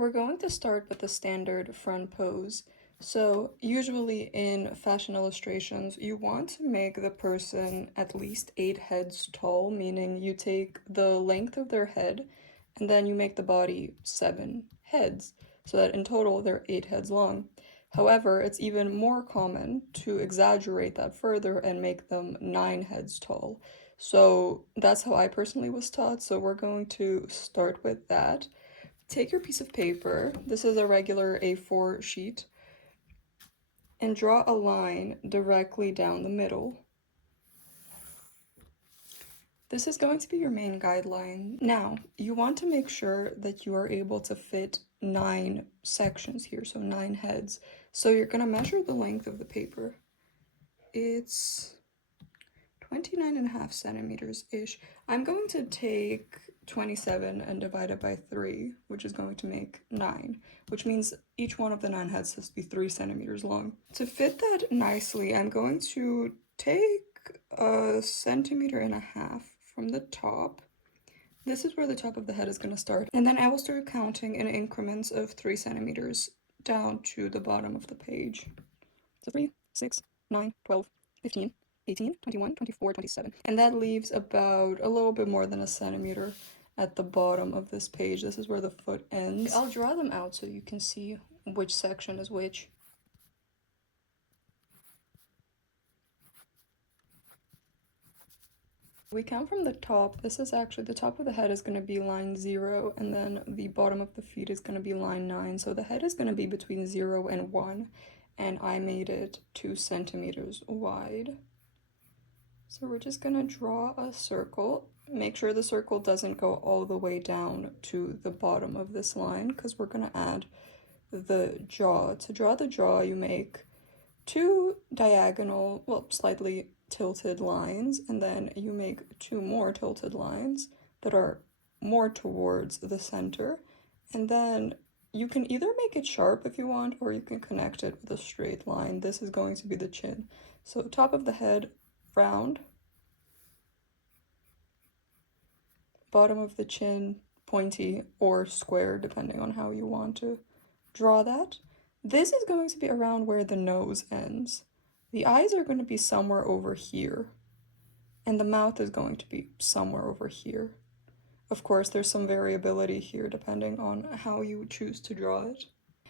We're going to start with the standard front pose. So usually in fashion illustrations, you want to make the person at least 8 heads tall, meaning you take the length of their head and then you make the body 7 heads, so that in total they're 8 heads long. However, it's even more common to exaggerate that further and make them 9 heads tall. So that's how I personally was taught, so we're going to start with that. Take your piece of paper, this is a regular A4 sheet, and draw a line directly down the middle. This is going to be your main guideline. Now, you want to make sure that you are able to fit 9 sections here, so 9 heads. So you're going to measure the length of the paper. It's 29.5 centimeters-ish. I'm going to take 27 and divide it by 3, which is going to make 9, which means each one of the 9 heads has to be 3 centimeters long. To fit that nicely, I'm going to take 1.5 centimeters from the top. This is where the top of the head is going to start, and then I will start counting in increments of 3 centimeters down to the bottom of the page. So 3, 6, 9, 12, 15, 18, 21, 24, 27. And that leaves about a little bit more than a centimeter at the bottom of this page. This is where the foot ends. I'll draw them out so you can see which section is which. We count from the top. This is actually, the top of the head is going to be line 0, and then the bottom of the feet is going to be line 9. So the head is going to be between 0 and 1, and I made it 2 centimeters wide. So we're just gonna draw a circle. Make sure the circle doesn't go all the way down to the bottom of this line, because we're gonna add the jaw. To draw the jaw, you make 2 diagonal, well, slightly tilted lines, and then you make 2 more tilted lines that are more towards the center. And then you can either make it sharp if you want, or you can connect it with a straight line. This is going to be the chin. So top of the head, round, bottom of the chin, pointy or square, depending on how you want to draw that. This is going to be around where the nose ends. The eyes are going to be somewhere over here, and the mouth is going to be somewhere over here. Of course, there's some variability here depending on how you choose to draw it.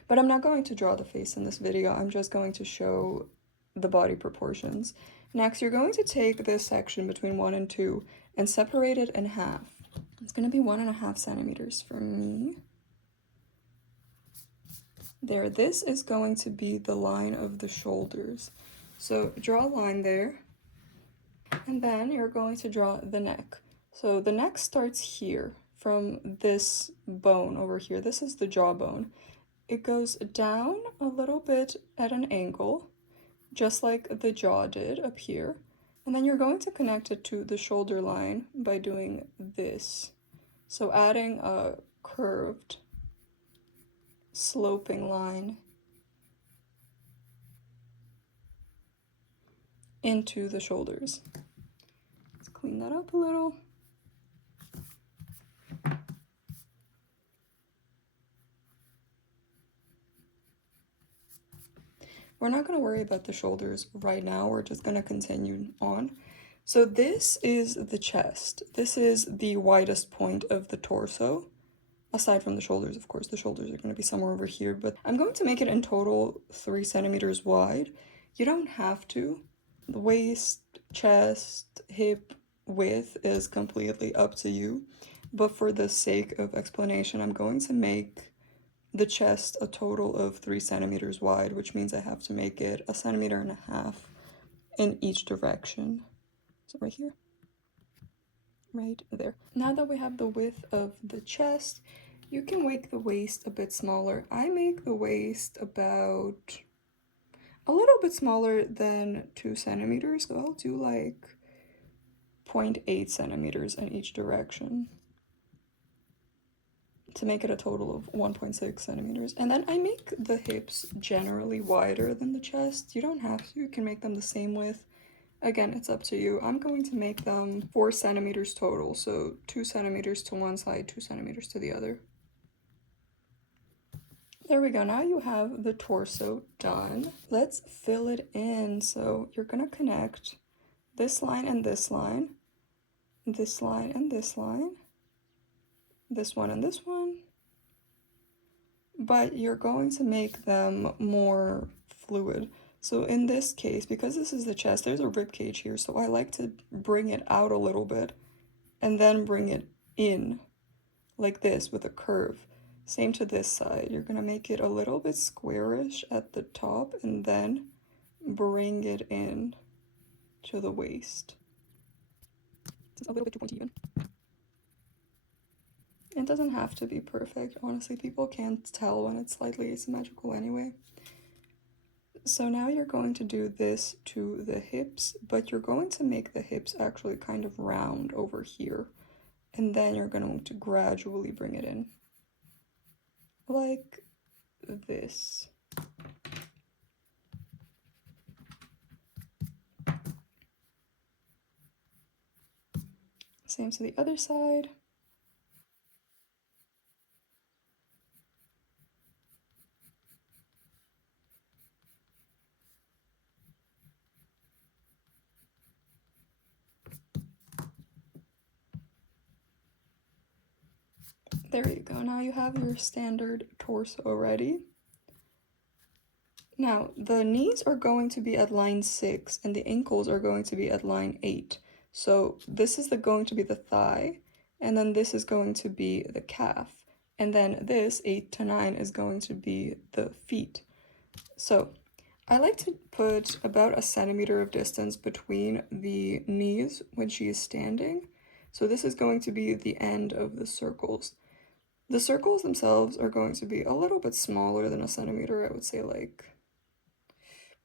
But I'm not going to draw the face in this video, I'm just going to show the body proportions. Next, you're going to take this section between 1 and 2 and separate it in half. It's going to be 1.5 centimeters for me. There, this is going to be the line of the shoulders. So draw a line there, and then you're going to draw the neck. So the neck starts here, from this bone over here. This is the jawbone. It goes down a little bit at an angle, just like the jaw did up here. And then you're going to connect it to the shoulder line by doing this. So adding a curved, sloping line into the shoulders. Let's clean that up a little. We're not going to worry about the shoulders right now, we're just going to continue on. So this is the chest. This is the widest point of the torso. Aside from the shoulders, of course, the shoulders are going to be somewhere over here, but I'm going to make it in total 3 centimeters wide. You don't have to. The waist, chest, hip width is completely up to you, but for the sake of explanation, I'm going to make the chest a total of 3 centimeters wide, which means I have to make it 1.5 centimeters in each direction. So right here, right there. Now that we have the width of the chest, you can make the waist a bit smaller. I make the waist about a little bit smaller than 2 centimeters, so I'll do like 0.8 centimeters in each direction to make it a total of 1.6 centimeters. And then I make the hips generally wider than the chest. You don't have to, you can make them the same width. Again, it's up to you. I'm going to make them 4 centimeters total, so 2 centimeters to one side, 2 centimeters to the other. There we go. Now you have the torso done. Let's fill it in. So you're gonna connect this line and this line, this line and this line, this one and this one, but you're going to make them more fluid. So in this case, because this is the chest, there's a rib cage here, so I like to bring it out a little bit and then bring it in like this with a curve. Same to this side. You're gonna make it a little bit squarish at the top and then bring it in to the waist. It's a little bit too pointy even. It doesn't have to be perfect. Honestly, people can't tell when it's slightly asymmetrical anyway. So now you're going to do this to the hips, but you're going to make the hips actually kind of round over here. And then you're going to gradually bring it in. Like this. Same to the other side. There you go. Now you have your standard torso ready. Now, the knees are going to be at line 6 and the ankles are going to be at line 8. So this is going to be the thigh, and then this is going to be the calf. And then this, 8 to 9, is going to be the feet. So I like to put about a centimeter of distance between the knees when she is standing. So this is going to be the end of the circles. The circles themselves are going to be a little bit smaller than a centimeter, I would say like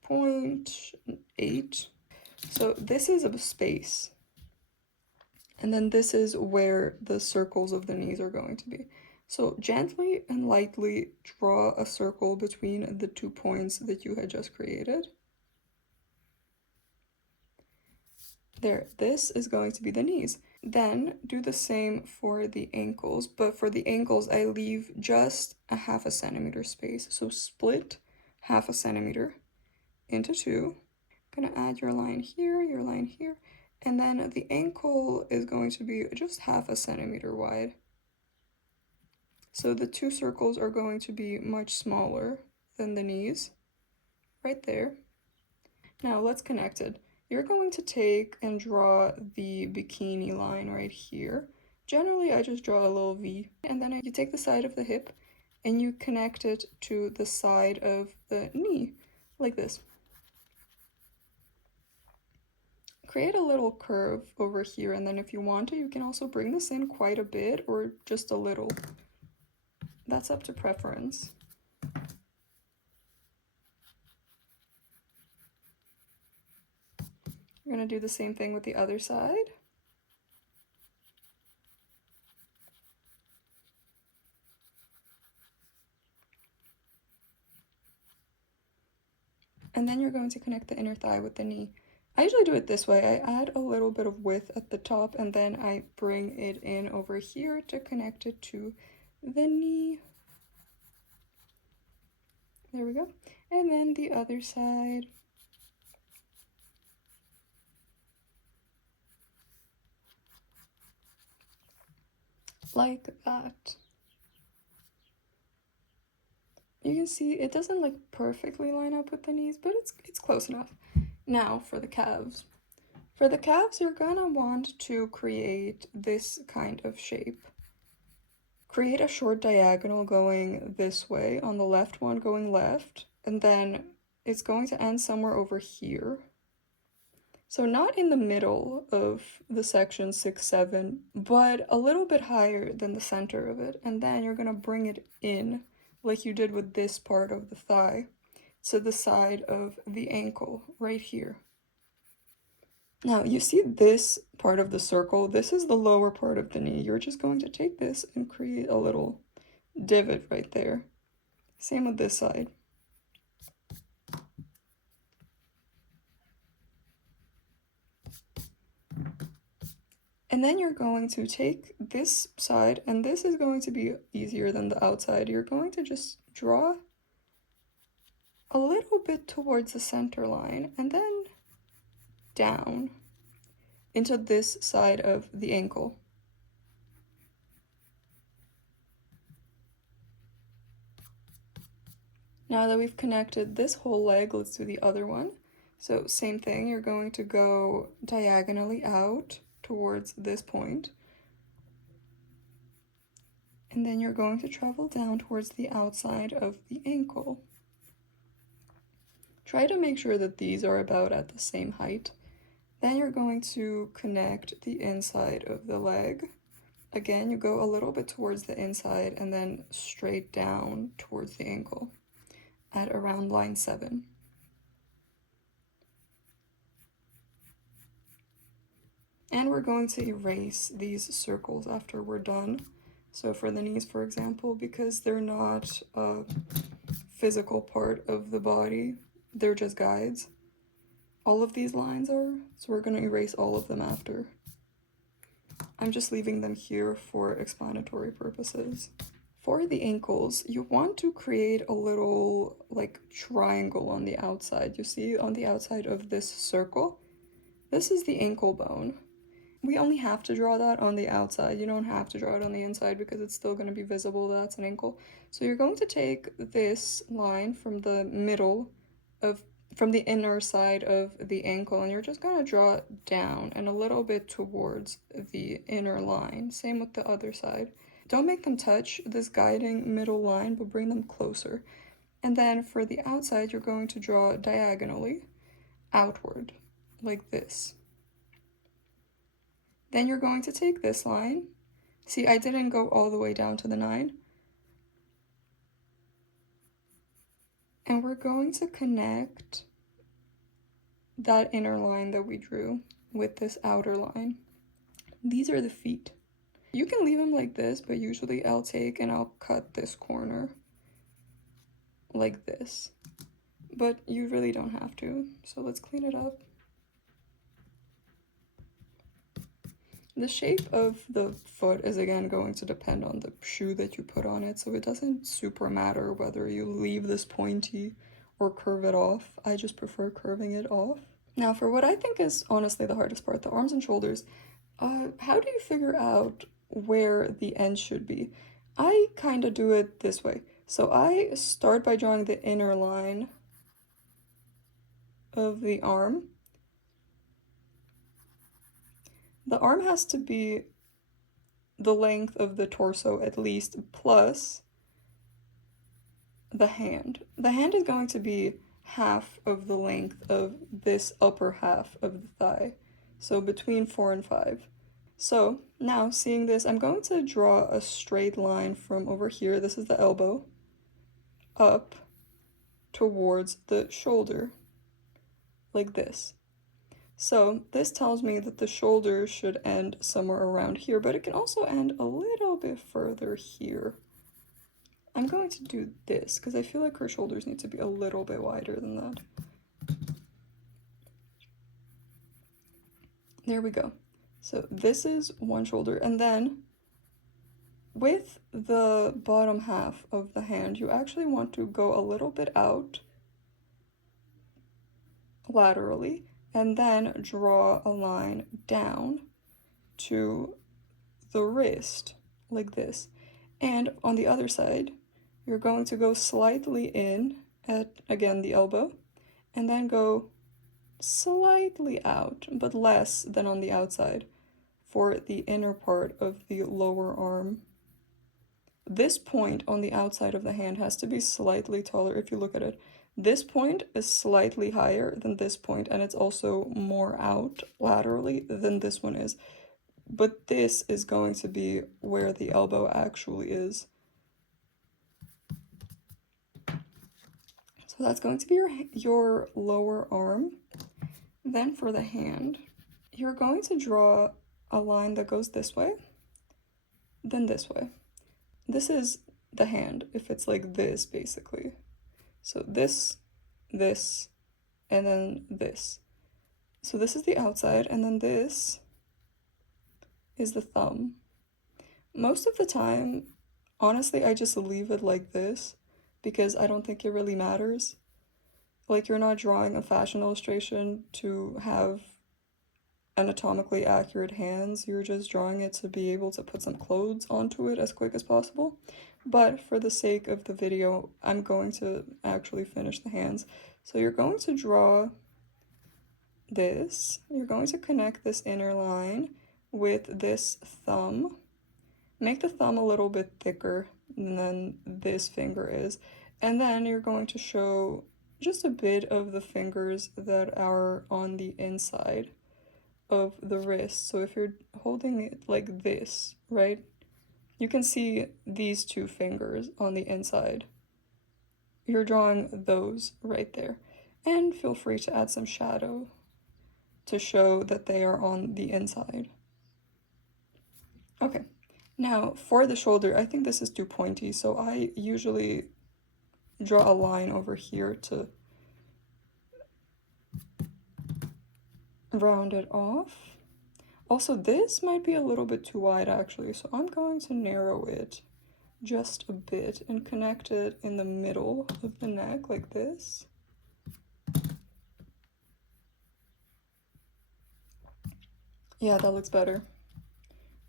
0.8. So this is a space. And then this is where the circles of the knees are going to be. So gently and lightly draw a circle between the 2 points that you had just created. There, this is going to be the knees. Then do the same for the ankles, but for the ankles I leave just a 0.5 centimeter space. So split 0.5 centimeter into 2. Gonna add your line here, and then the ankle is going to be just 0.5 centimeter wide. So the 2 circles are going to be much smaller than the knees, right there. Now let's connect it. You're going to take and draw the bikini line right here. Generally, I just draw a little V, and then you take the side of the hip and you connect it to the side of the knee, like this. Create a little curve over here, and then if you want to, you can also bring this in quite a bit or just a little. That's up to preference. We're going to do the same thing with the other side. And then you're going to connect the inner thigh with the knee. I usually do it this way. I add a little bit of width at the top and then I bring it in over here to connect it to the knee. There we go. And then the other side. Like that. You can see it doesn't like perfectly line up with the knees, but it's close enough. Now for the calves. For the calves, you're gonna want to create this kind of shape. Create a short diagonal going this way, on the left one going left, and then it's going to end somewhere over here. So not in the middle of the section 6, 7, but a little bit higher than the center of it. And then you're gonna bring it in, like you did with this part of the thigh, to the side of the ankle, right here. Now, you see this part of the circle? This is the lower part of the knee. You're just going to take this and create a little divot right there. Same with this side. And then you're going to take this side, and this is going to be easier than the outside. You're going to just draw a little bit towards the center line and then down into this side of the ankle. Now that we've connected this whole leg, let's do the other one. So same thing, you're going to go diagonally out towards this point. And then you're going to travel down towards the outside of the ankle. Try to make sure that these are about at the same height. Then you're going to connect the inside of the leg. Again, you go a little bit towards the inside and then straight down towards the ankle at around line 7. And we're going to erase these circles after we're done. So for the knees, for example, because they're not a physical part of the body, they're just guides. All of these lines are, so we're going to erase all of them after. I'm just leaving them here for explanatory purposes. For the ankles, you want to create a little like triangle on the outside. You see on the outside of this circle, this is the ankle bone. We only have to draw that on the outside. You don't have to draw it on the inside because it's still going to be visible that that's an ankle. So you're going to take this line from the middle of, from the inner side of the ankle, and you're just going to draw it down and a little bit towards the inner line. Same with the other side. Don't make them touch this guiding middle line, but bring them closer. And then for the outside, you're going to draw diagonally outward, like this. Then you're going to take this line. See, I didn't go all the way down to the 9. And we're going to connect that inner line that we drew with this outer line. These are the feet. You can leave them like this, but usually I'll take and I'll cut this corner like this. But you really don't have to, so let's clean it up. The shape of the foot is again going to depend on the shoe that you put on it, so it doesn't super matter whether you leave this pointy or curve it off. I just prefer curving it off. Now for what I think is honestly the hardest part, the arms and shoulders, how do you figure out where the end should be? I kind of do it this way. So I start by drawing the inner line of the arm. The arm has to be the length of the torso at least, plus the hand. The hand is going to be half of the length of this upper half of the thigh. So between 4 and 5. So now seeing this, I'm going to draw a straight line from over here, this is the elbow, up towards the shoulder, like this. So this tells me that the shoulder should end somewhere around here, but it can also end a little bit further here. I'm going to do this because I feel like her shoulders need to be a little bit wider than that. There we go. So this is one shoulder, and then with the bottom half of the hand, you actually want to go a little bit out laterally and then draw a line down to the wrist like this. And on the other side, you're going to go slightly in at, again, the elbow, and then go slightly out, but less than on the outside, for the inner part of the lower arm. This point on the outside of the hand has to be slightly taller if you look at it. This point is slightly higher than this point, and it's also more out laterally than this one is. But this is going to be where the elbow actually is. So that's going to be your lower arm. Then for the hand, you're going to draw a line that goes this way, then this way. This is the hand, if it's like this, basically. So this, and then this. So this is the outside, and then this is the thumb. Most of the time, honestly, I just leave it like this because I don't think it really matters. Like, you're not drawing a fashion illustration to have anatomically accurate hands, you're just drawing it to be able to put some clothes onto it as quick as possible. But for the sake of the video, I'm going to actually finish the hands. So you're going to draw this, you're going to connect this inner line with this thumb. Make the thumb a little bit thicker than this finger is, and then you're going to show just a bit of the fingers that are on the inside of the wrist. So if you're holding it like this, right, you can see these two fingers on the inside. You're drawing those right there. And feel free to add some shadow to show that they are on the inside. Okay, now for the shoulder, I think this is too pointy, so I usually draw a line over here to round it off. Also, this might be a little bit too wide actually, so I'm going to narrow it just a bit and connect it in the middle of the neck like this. Yeah, that looks better.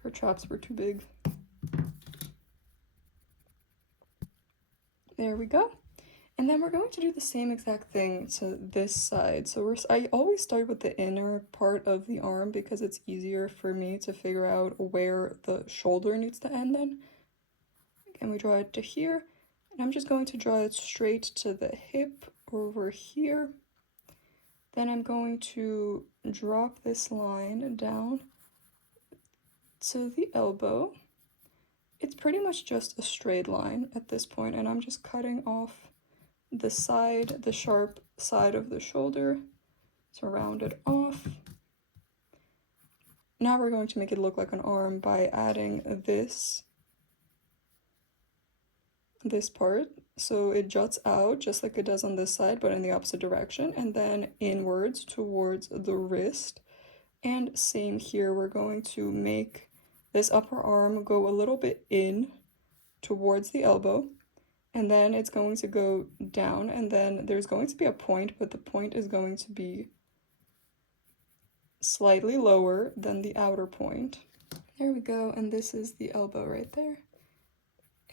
Her chops were too big. There we go. And then we're going to do the same exact thing to this side. So I always start with the inner part of the arm because it's easier for me to figure out where the shoulder needs to end then. Again, we draw it to here, and I'm just going to draw it straight to the hip over here. Then I'm going to drop this line down to the elbow. It's pretty much just a straight line at this point, and I'm just cutting off the side, the sharp side of the shoulder to round it off. Now we're going to make it look like an arm by adding this part, so it juts out just like it does on this side but in the opposite direction, and then inwards towards the wrist. And same here, we're going to make this upper arm go a little bit in towards the elbow, and then it's going to go down, and then there's going to be a point, but the point is going to be slightly lower than the outer point. There we go, and this is the elbow right there.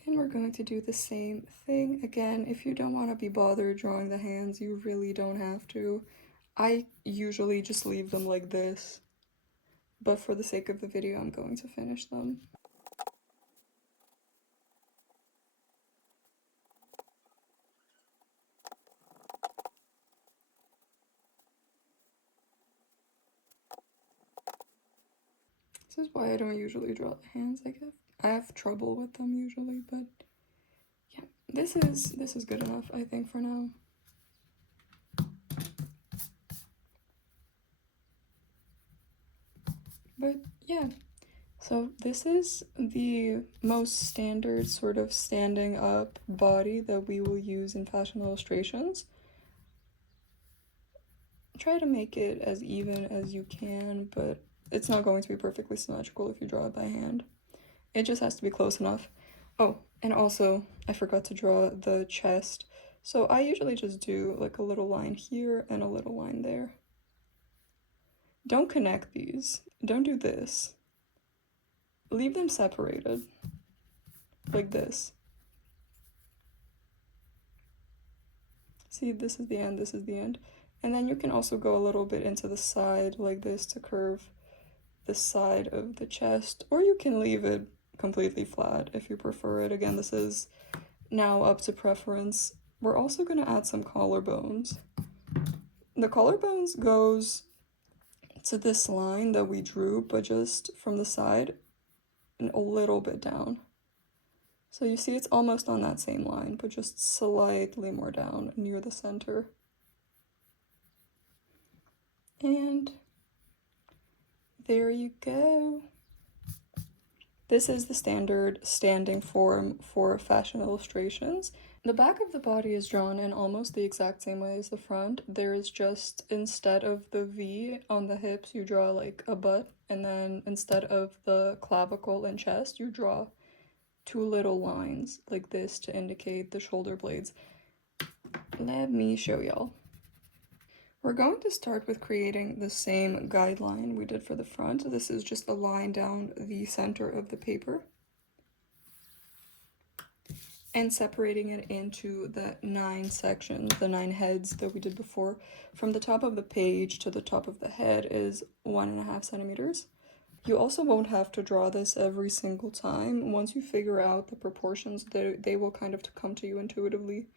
And we're going to do the same thing. Again, if you don't want to be bothered drawing the hands, you really don't have to. I usually just leave them like this, but for the sake of the video, I'm going to finish them. This is why I don't usually draw the hands, I guess. I have trouble with them usually, but yeah, this is good enough, I think, for now. But yeah, so this is the most standard sort of standing up body that we will use in fashion illustrations. Try to make it as even as you can, but it's not going to be perfectly symmetrical if you draw it by hand. It just has to be close enough. Oh, and also, I forgot to draw the chest. So I usually just do like a little line here and a little line there. Don't connect these. Don't do this. Leave them separated. Like this. See, this is the end, this is the end. And then you can also go a little bit into the side like this to curve the side of the chest, or you can leave it completely flat if you prefer it. Again, this is now up to preference. We're also going to add some collarbones. The collarbones goes to this line that we drew, but just from the side and a little bit down. So you see it's almost on that same line, but just slightly more down near the center. And there you go. This is the standard standing form for fashion illustrations. The back of the body is drawn in almost the exact same way as the front. There is just, instead of the V on the hips, you draw like a butt, and then instead of the clavicle and chest, you draw two little lines like this to indicate the shoulder blades. Let me show y'all. We're going to start with creating the same guideline we did for the front. This is just a line down the center of the paper and separating it into the 9 sections, the 9 heads that we did before. From the top of the page to the top of the head is 1.5 centimeters. You also won't have to draw this every single time. Once you figure out the proportions, they will kind of come to you intuitively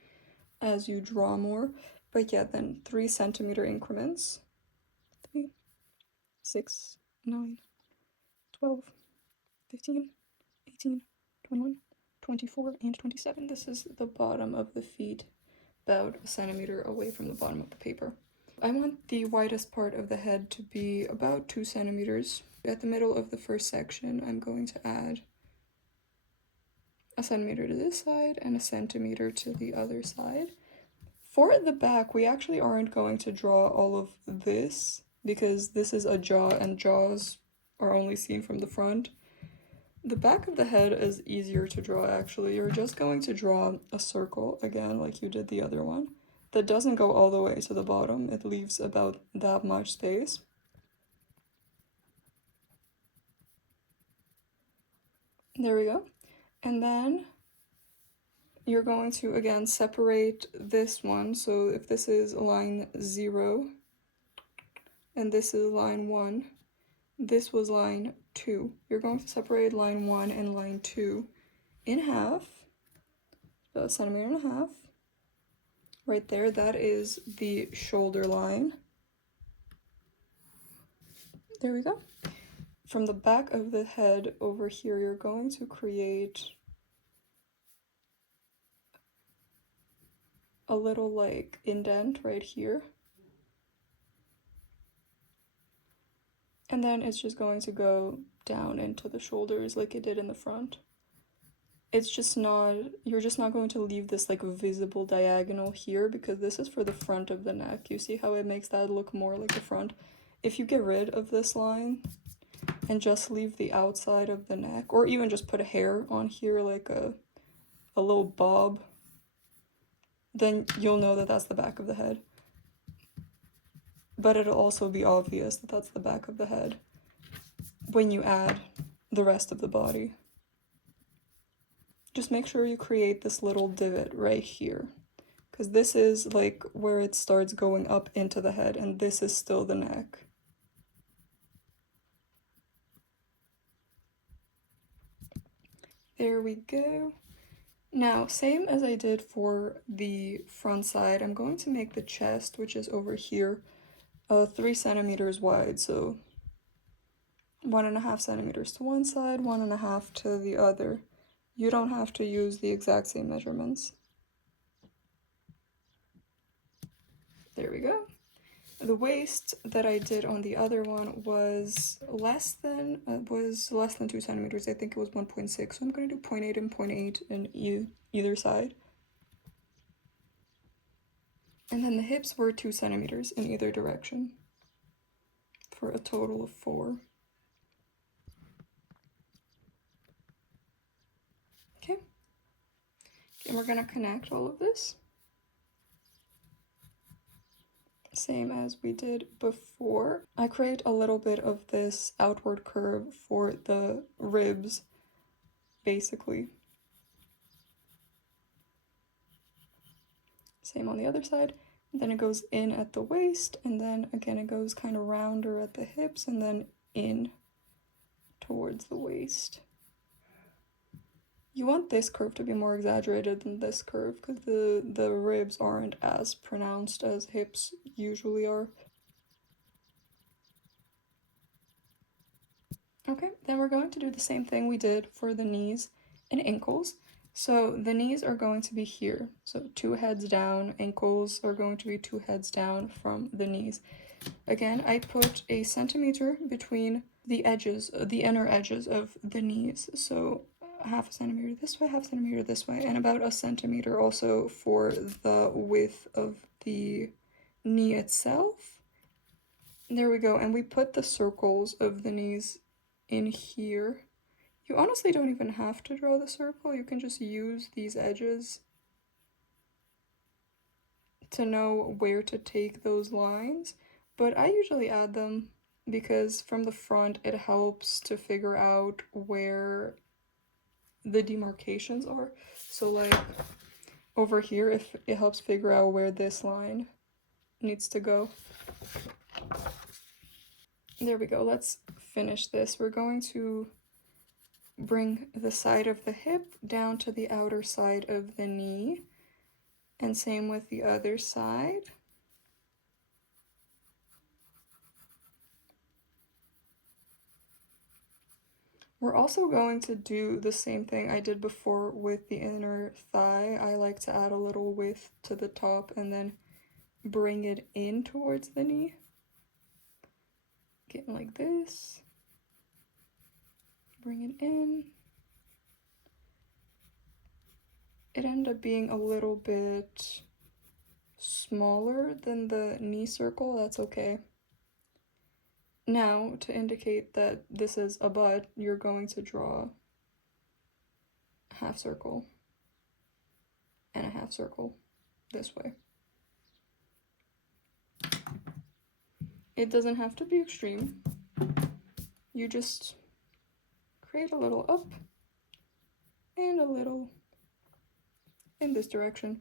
as you draw more. But yeah, then 3 centimeter increments. 3, 6, 9, 12, 15, 18, 21, 24, and 27. This is the bottom of the feet, about a centimeter away from the bottom of the paper. I want the widest part of the head to be about 2 centimeters. At the middle of the first section, I'm going to add a centimeter to this side and a centimeter to the other side. For the back, we actually aren't going to draw all of this because this is a jaw and jaws are only seen from the front. The back of the head is easier to draw actually. You're just going to draw a circle again like you did the other one that doesn't go all the way to the bottom. It leaves about that much space. There we go. And then you're going to again separate this one. So if this is line 0 and this is line 1, this was line 2. You're going to separate line 1 and line 2 in half, about 1.5 centimeters. Right there, that is the shoulder line. There we go. From the back of the head over here, you're going to create a little like indent right here. And then it's just going to go down into the shoulders like it did in the front. It's just not, you're just not going to leave this like visible diagonal here because this is for the front of the neck. You see how it makes that look more like the front? If you get rid of this line and just leave the outside of the neck, or even just put a hair on here like a little bob, then you'll know that that's the back of the head. But it'll also be obvious that that's the back of the head when you add the rest of the body. Just make sure you create this little divot right here, because this is like where it starts going up into the head, and this is still the neck. There we go. Now, same as I did for the front side, I'm going to make the chest, which is over here, 3 centimeters wide, so 1.5 centimeters to one side, 1.5 to the other. You don't have to use the exact same measurements. There we go. The waist that I did on the other one was less than 2 centimeters. I think it was 1.6. So I'm going to do 0.8 and 0.8 in either side. And then the hips were 2 centimeters in either direction for a total of 4. Okay. And we're going to connect all of this. Same as we did before. I create a little bit of this outward curve for the ribs, basically. Same on the other side. Then it goes in at the waist, and then again it goes kind of rounder at the hips, and then in towards the waist. You want this curve to be more exaggerated than this curve because the ribs aren't as pronounced as hips usually are. Okay, then we're going to do the same thing we did for the knees and ankles. So the knees are going to be here. So 2 heads down, ankles are going to be 2 heads down from the knees. Again, I put a centimeter between the edges, the inner edges of the knees. So half a centimeter this way, half a centimeter this way, and about a centimeter also for the width of the knee itself. There we go, and we put the circles of the knees in here. You honestly don't even have to draw the circle, you can just use these edges to know where to take those lines, but I usually add them because from the front it helps to figure out where the demarcations are. So like over here, if it helps figure out where this line needs to go. There we go, let's finish this. We're going to bring the side of the hip down to the outer side of the knee, and same with the other side. We're also going to do the same thing I did before with the inner thigh. I like to add a little width to the top and then bring it in towards the knee. Getting like this. Bring it in. It ended up being a little bit smaller than the knee circle, that's okay. Now, to indicate that this is a butt, you're going to draw a half circle and a half circle this way. It doesn't have to be extreme. You just create a little up and a little in this direction.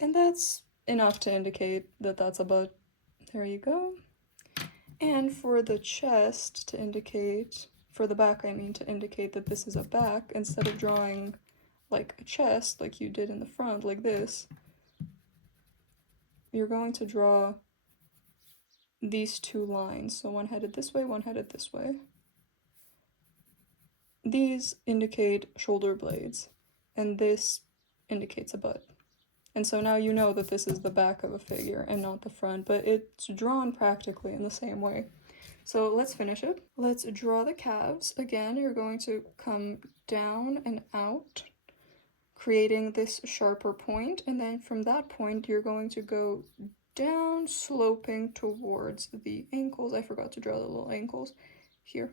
And that's enough to indicate that that's a butt. There you go. And for the chest to indicate, for the back I mean, to indicate that this is a back, instead of drawing like a chest like you did in the front like this, you're going to draw these two lines. So one headed this way, one headed this way. These indicate shoulder blades, and this indicates a butt. And so now you know that this is the back of a figure and not the front, but it's drawn practically in the same way. So let's finish it. Let's draw the calves. Again, you're going to come down and out, creating this sharper point, and then from that point you're going to go down, sloping towards the ankles. I forgot to draw the little ankles. Here.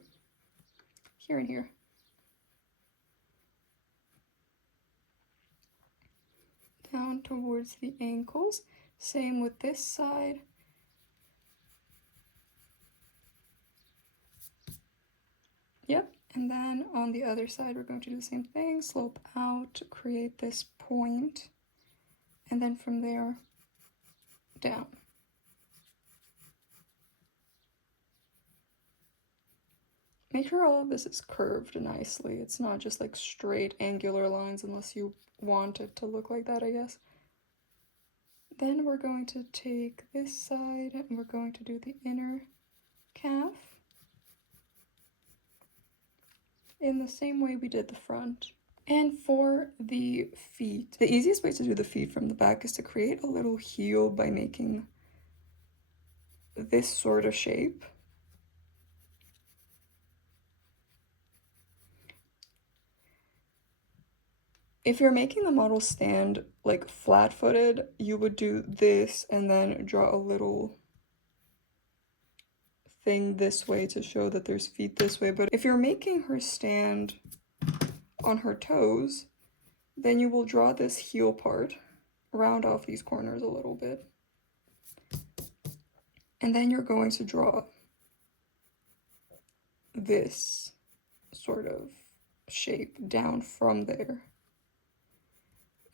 Here and here. Down towards the ankles. Same with this side. Yep, and then on the other side we're going to do the same thing, slope out to create this point, and then from there down. Make sure all of this is curved nicely. It's not just like straight angular lines unless you want it to look like that, I guess. Then we're going to take this side and we're going to do the inner calf in the same way we did the front. And for the feet, the easiest way to do the feet from the back is to create a little heel by making this sort of shape. If you're making the model stand like flat-footed, you would do this and then draw a little thing this way to show that there's feet this way. But if you're making her stand on her toes, then you will draw this heel part, round off these corners a little bit. And then you're going to draw this sort of shape down from there.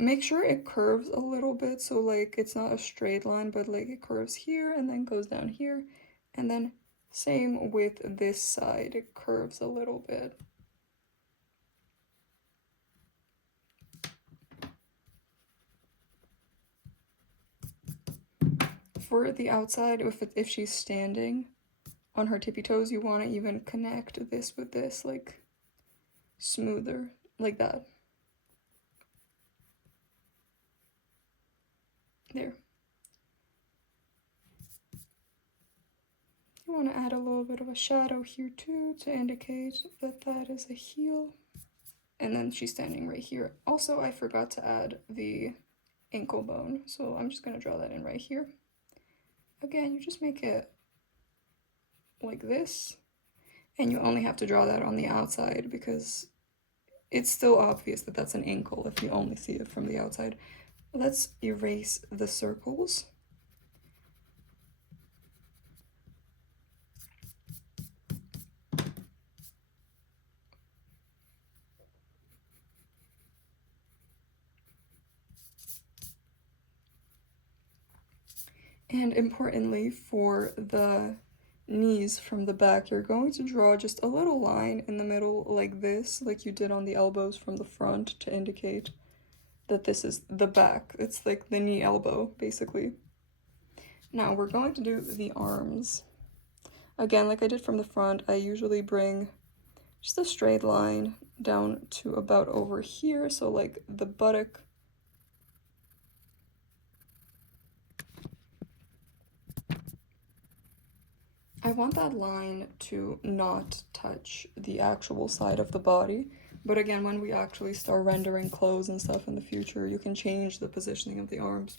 Make sure it curves a little bit, so like it's not a straight line, but like it curves here and then goes down here. And then same with this side, it curves a little bit. For the outside, if she's standing on her tippy toes, you want to even connect this with this, like smoother, like that. There. You want to add a little bit of a shadow here too to indicate that that is a heel. And then she's standing right here. Also, I forgot to add the ankle bone, so I'm just going to draw that in right here. Again, you just make it like this, and you only have to draw that on the outside because it's still obvious that that's an ankle if you only see it from the outside. Let's erase the circles. And importantly, for the knees from the back, you're going to draw just a little line in the middle like this, like you did on the elbows from the front, to indicate that this is the back. It's like the knee elbow, basically. Now we're going to do the arms. Again, like I did from the front, I usually bring just a straight line down to about over here, so like the buttock. I want that line to not touch the actual side of the body, but again, when we actually start rendering clothes and stuff in the future, you can change the positioning of the arms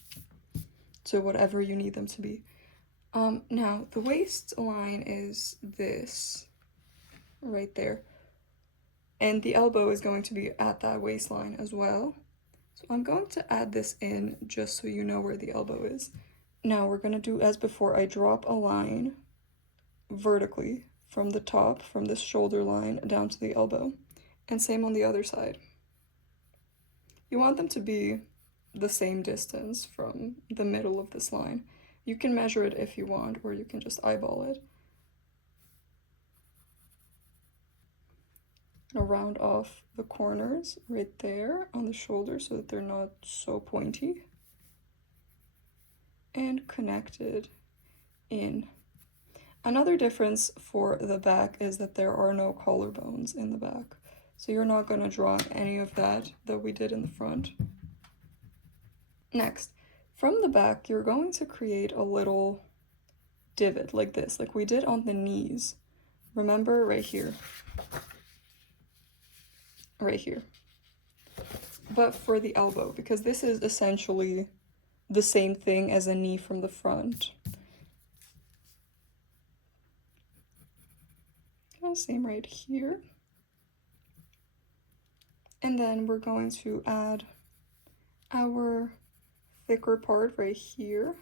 to whatever you need them to be. Now, the waist line is this, right there, and the elbow is going to be at that waistline as well. So I'm going to add this in just so you know where the elbow is. Now we're going to do as before. I drop a line vertically from the top, from this shoulder line down to the elbow, and same on the other side. You want them to be the same distance from the middle of this line. You can measure it if you want, or you can just eyeball it. I'll round off the corners right there on the shoulder so that they're not so pointy, and connect it in. Another difference for the back is that there are no collarbones in the back. So you're not going to draw any of that we did in the front. Next, from the back, you're going to create a little divot like this, like we did on the knees. Remember, right here. Right here. But for the elbow, because this is essentially the same thing as a knee from the front. Same right here. And then we're going to add our thicker part right here.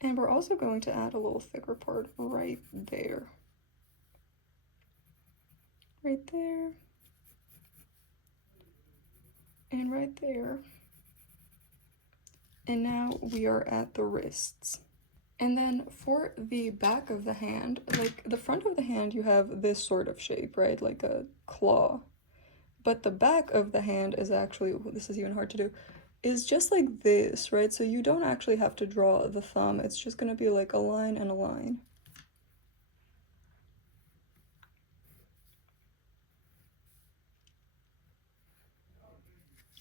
And we're also going to add a little thicker part right there. Right there. And right there. And now we are at the wrists. And then for the back of the hand, like the front of the hand, you have this sort of shape, right? Like a claw. But the back of the hand is actually, this is even hard to do, is just like this, right? So you don't actually have to draw the thumb. It's just going to be like a line and a line.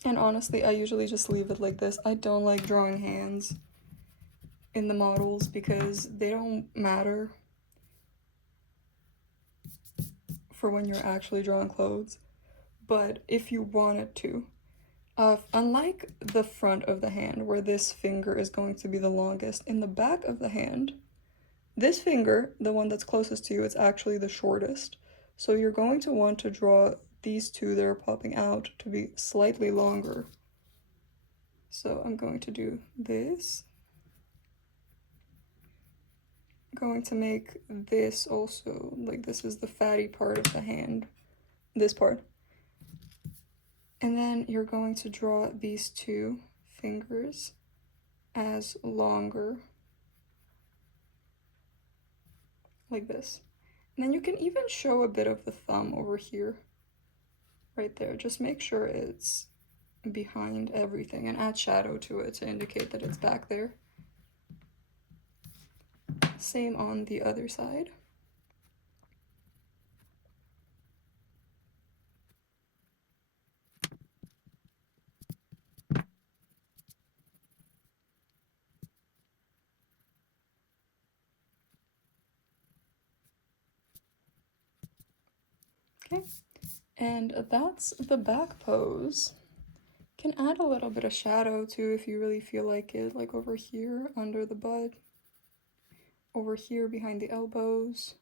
And honestly, I usually just leave it like this. I don't like drawing hands in the models because they don't matter for when you're actually drawing clothes. But if you wanted to, unlike the front of the hand where this finger is going to be the longest, in the back of the hand, this finger, the one that's closest to you, is actually the shortest. So you're going to want to draw these two that are popping out to be slightly longer. So I'm going to do this. I'm going to make this also, like this is the fatty part of the hand, this part. And then you're going to draw these two fingers as longer, like this. And then you can even show a bit of the thumb over here, right there. Just make sure it's behind everything and add shadow to it to indicate that it's back there. Same on the other side. Okay, and that's the back pose. Can add a little bit of shadow too if you really feel like it, like over here under the butt, over here behind the elbows,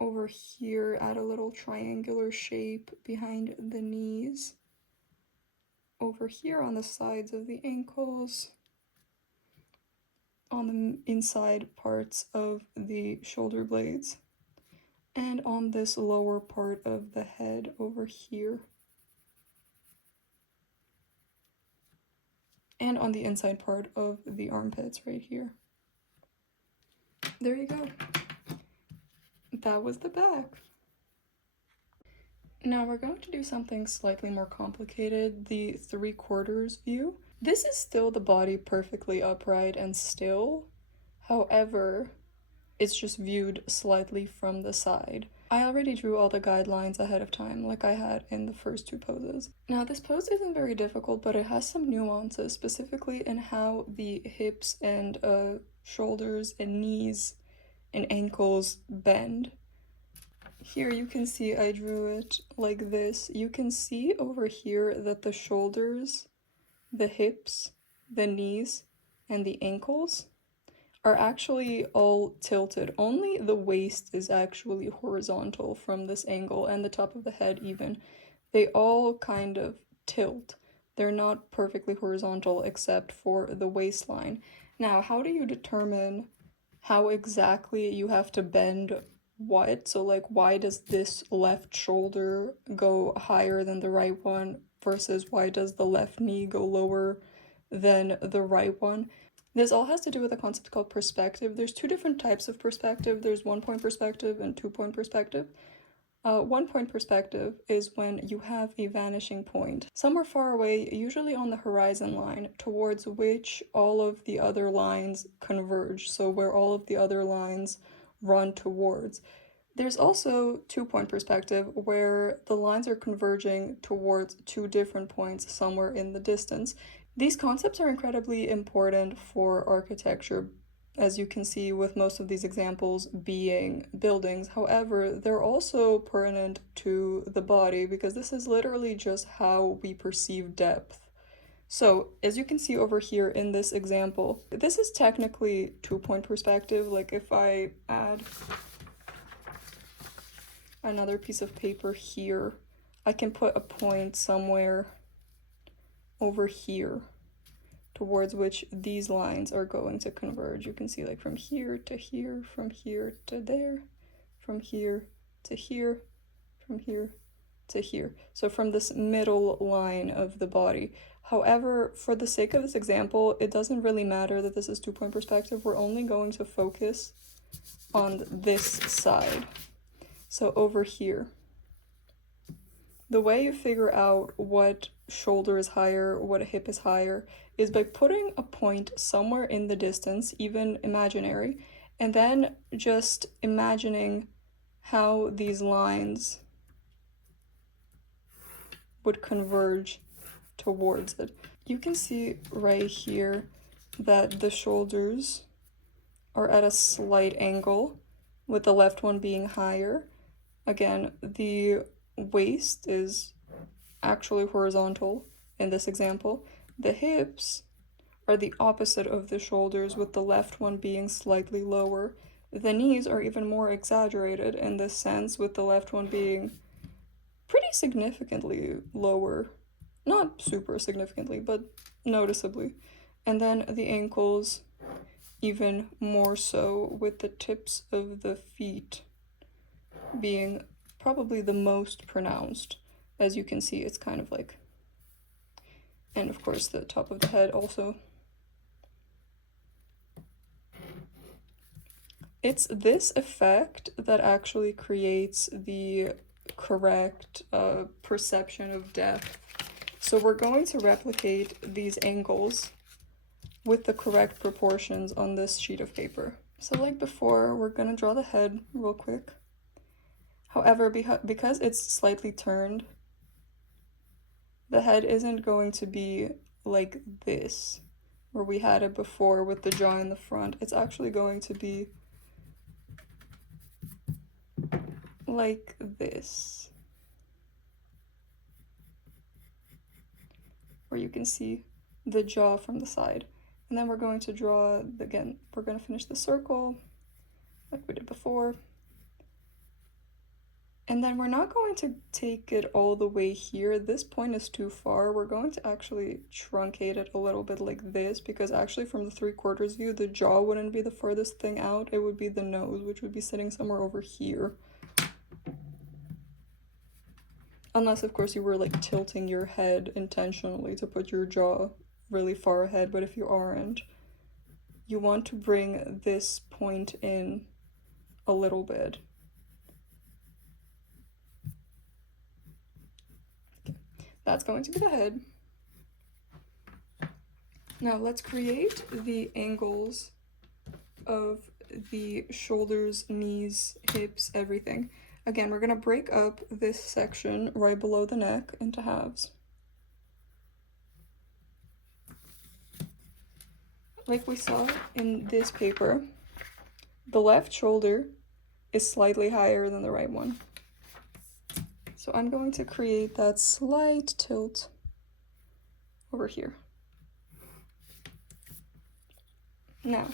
over here add a little triangular shape behind the knees, over here on the sides of the ankles, on the inside parts of the shoulder blades, and on this lower part of the head over here. And on the inside part of the armpits right here. There you go. That was the back. Now we're going to do something slightly more complicated, the 3/4 view. This is still the body perfectly upright and still, however, it's just viewed slightly from the side. I already drew all the guidelines ahead of time, like I had in the first two poses. Now this pose isn't very difficult, but it has some nuances, specifically in how the hips and shoulders and knees and ankles bend. Here you can see I drew it like this. You can see over here that the shoulders, the hips, the knees, and the ankles are actually all tilted. Only the waist is actually horizontal from this angle, and the top of the head even. They all kind of tilt. They're not perfectly horizontal except for the waistline. Now, how do you determine how exactly you have to bend what? So like, why does this left shoulder go higher than the right one versus why does the left knee go lower than the right one? This all has to do with a concept called perspective. There's two different types of perspective. There's 1-point perspective and 2-point perspective. 1-point perspective is when you have a vanishing point somewhere far away, usually on the horizon line, towards which all of the other lines converge, so where all of the other lines run towards. There's also 2-point perspective, where the lines are converging towards two different points somewhere in the distance. These concepts are incredibly important for architecture, as you can see with most of these examples being buildings. However, they're also pertinent to the body because this is literally just how we perceive depth. So, as you can see over here in this example, this is technically 2-point perspective. Like if I add another piece of paper here, I can put a point somewhere over here towards which these lines are going to converge. You can see like from here to here, from here to there, from here to here, from here to here. So from this middle line of the body. However, for the sake of this example, it doesn't really matter that this is 2-point perspective. We're only going to focus on this side. So over here. The way you figure out what shoulder is higher, what hip is higher, is by putting a point somewhere in the distance, even imaginary, and then just imagining how these lines would converge towards it. You can see right here that the shoulders are at a slight angle, with the left one being higher. Again, the waist is actually horizontal in this example. The hips are the opposite of the shoulders, with the left one being slightly lower. The knees are even more exaggerated in this sense, with the left one being pretty significantly lower. Not super significantly, but noticeably. And then the ankles even more so, with the tips of the feet being probably the most pronounced. As you can see, it's kind of like, and of course the top of the head also. It's this effect that actually creates the correct perception of depth. So we're going to replicate these angles with the correct proportions on this sheet of paper. So like before, we're gonna draw the head real quick. However, because it's slightly turned, the head isn't going to be like this, where we had it before with the jaw in the front. It's actually going to be like this. where you can see the jaw from the side. And then we're going to draw, again, we're going to finish the circle like we did before. And then we're not going to take it all the way here. This point is too far. We're going to actually truncate it a little bit like this, because actually from the 3/4 view, the jaw wouldn't be the furthest thing out. It would be the nose, which would be sitting somewhere over here. Unless, of course, you were like tilting your head intentionally to put your jaw really far ahead, but if you aren't, you want to bring this point in a little bit. That's going to be the head. Now let's create the angles of the shoulders, knees, hips, everything. Again, we're going to break up this section right below the neck into halves. Like we saw in this paper, the left shoulder is slightly higher than the right one. So I'm going to create that slight tilt over here. Now,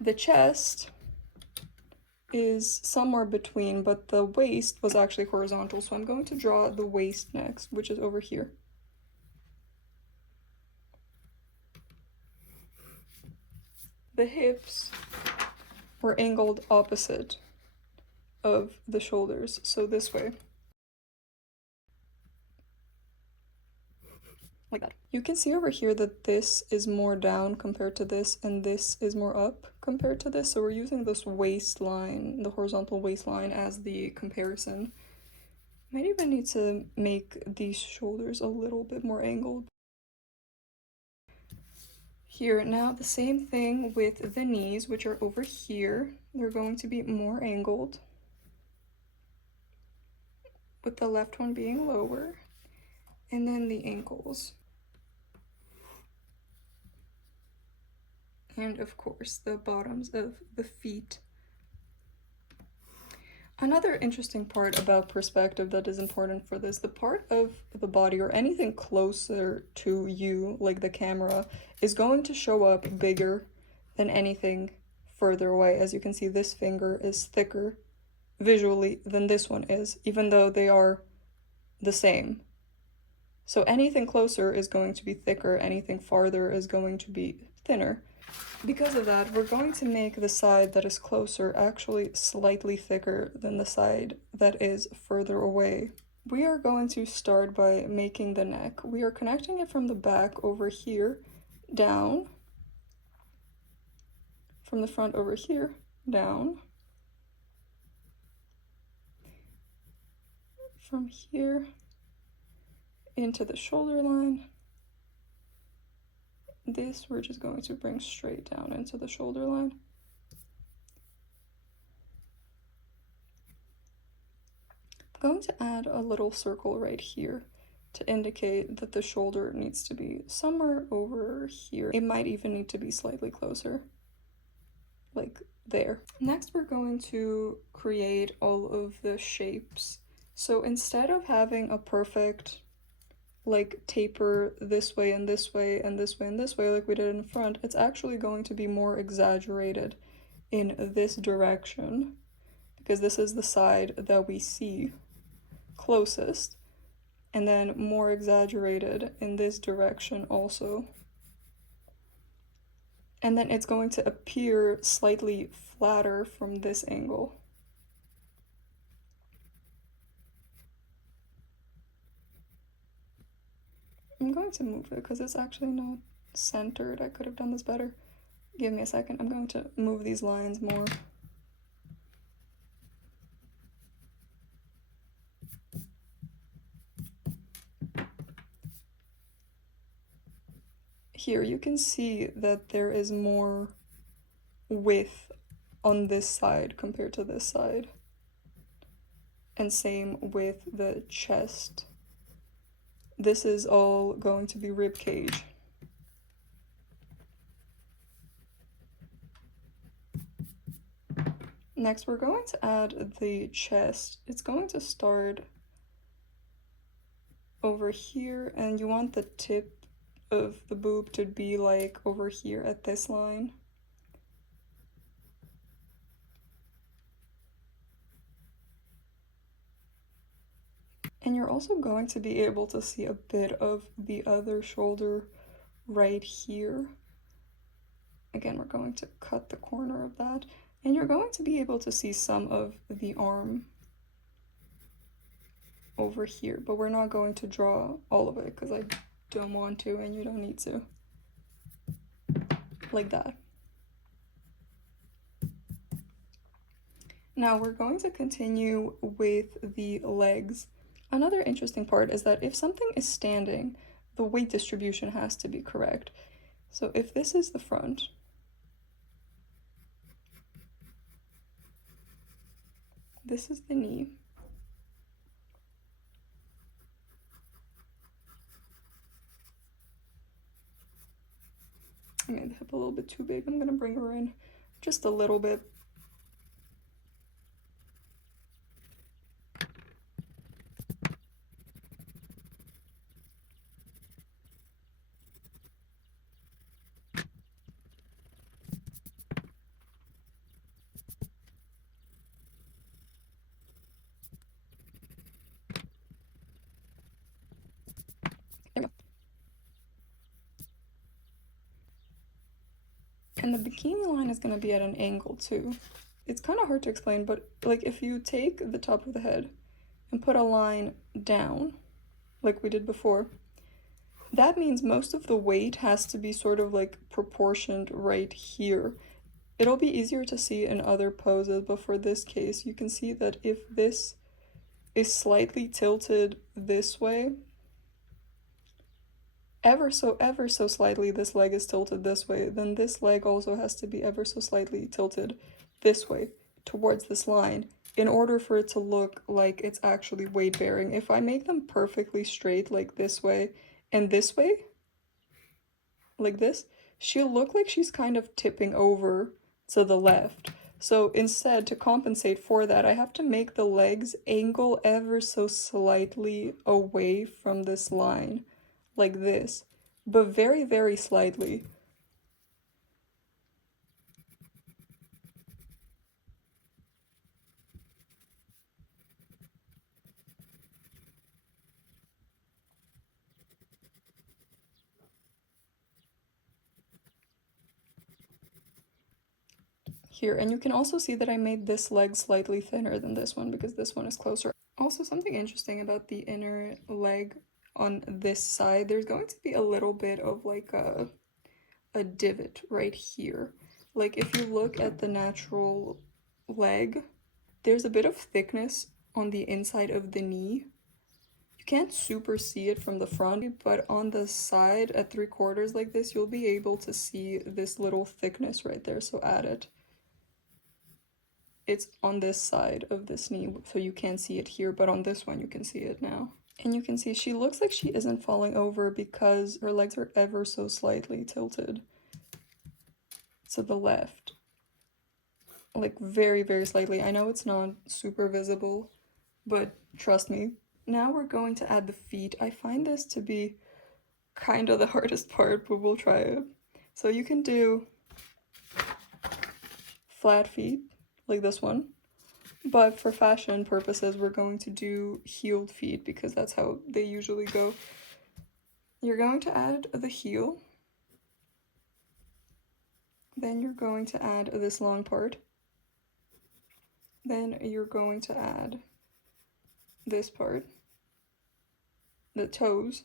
the chest is somewhere between, but the waist was actually horizontal, so I'm going to draw the waist next, which is over here. The hips were angled opposite of the shoulders, so this way. Like that. You can see over here that this is more down compared to this, and this is more up compared to this, so we're using this waistline, the horizontal waistline, as the comparison. Might even need to make these shoulders a little bit more angled. Here, now the same thing with the knees, which are over here. They're going to be more angled, with the left one being lower. And then the ankles. And of course, the bottoms of the feet. Another interesting part about perspective that is important for this, the part of the body or anything closer to you, like the camera, is going to show up bigger than anything further away. As you can see, this finger is thicker visually than this one is, even though they are the same. So anything closer is going to be thicker, anything farther is going to be thinner. Because of that, we're going to make the side that is closer actually slightly thicker than the side that is further away. We are going to start by making the neck. We are connecting it from the back over here, down, from the front over here, down, from here into the shoulder line. This we're just going to bring straight down into the shoulder line. I'm going to add a little circle right here to indicate that the shoulder needs to be somewhere over here. It might even need to be slightly closer, like there. Next, we're going to create all of the shapes. So instead of having a perfect like taper this way and this way and this way and this way like we did in front, it's actually going to be more exaggerated in this direction, because this is the side that we see closest, and then more exaggerated in this direction also. And then it's going to appear slightly flatter from this angle. I'm going to move it because it's actually not centered. I could have done this better. Give me a second. I'm going to move these lines more. Here you can see that there is more width on this side compared to this side. And same with the chest. This is all going to be rib cage. Next, we're going to add the chest. It's going to start over here, and you want the tip of the boob to be like over here at this line. And you're also going to be able to see a bit of the other shoulder right here. Again, we're going to cut the corner of that, and you're going to be able to see some of the arm over here, but we're not going to draw all of it because I don't want to, and you don't need to. Like that. Now we're going to continue with the legs. Another interesting part is that if something is standing, the weight distribution has to be correct. So if this is the front, this is the knee, I made the hip a little bit too big. I'm gonna bring her in just a little bit. There we go. And the bikini line is going to be at an angle too. It's kind of hard to explain, but like if you take the top of the head and put a line down, like we did before, that means most of the weight has to be sort of like proportioned right here. It'll be easier to see in other poses, but for this case, you can see that if this is slightly tilted this way, ever so slightly this leg is tilted this way, then this leg also has to be ever so slightly tilted this way towards this line in order for it to look like it's actually weight bearing. If I make them perfectly straight like this way and this way, like this, she'll look like she's kind of tipping over to the left. So instead, to compensate for that, I have to make the legs angle ever so slightly away from this line, like this, but very, very slightly. Here, and you can also see that I made this leg slightly thinner than this one because this one is closer. Also, something interesting about the inner leg on this side, there's going to be a little bit of like a divot right here. Like if you look at the natural leg, there's a bit of thickness on the inside of the knee. You can't super see it from the front, but on the side at 3/4 like this, you'll be able to see this little thickness right there, so add it. It's on this side of this knee, so you can't see it here, but on this one you can see it now. And you can see she looks like she isn't falling over because her legs are ever so slightly tilted to the left. Like very, very slightly. I know it's not super visible, but trust me. Now we're going to add the feet. I find this to be kind of the hardest part, but we'll try it. So you can do flat feet, like this one. But for fashion purposes, we're going to do heeled feet because that's how they usually go. You're going to add the heel. Then you're going to add this long part. Then you're going to add this part, the toes.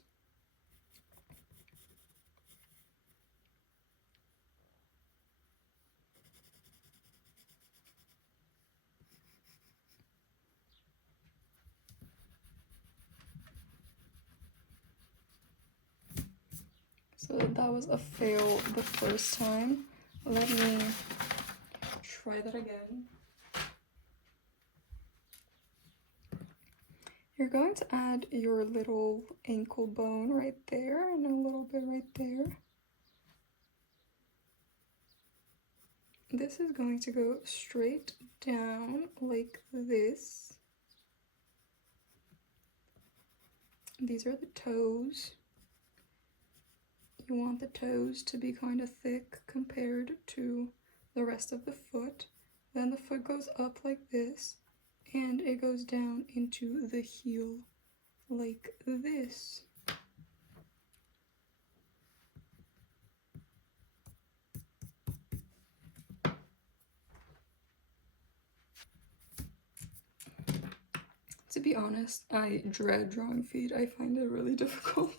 So that was a fail the first time. Let me try that again. You're going to add your little ankle bone right there and a little bit right there. This is going to go straight down like this. These are the toes. You want the toes to be kind of thick compared to the rest of the foot. Then the foot goes up like this, and it goes down into the heel like this. To be honest, I dread drawing feet. I find it really difficult.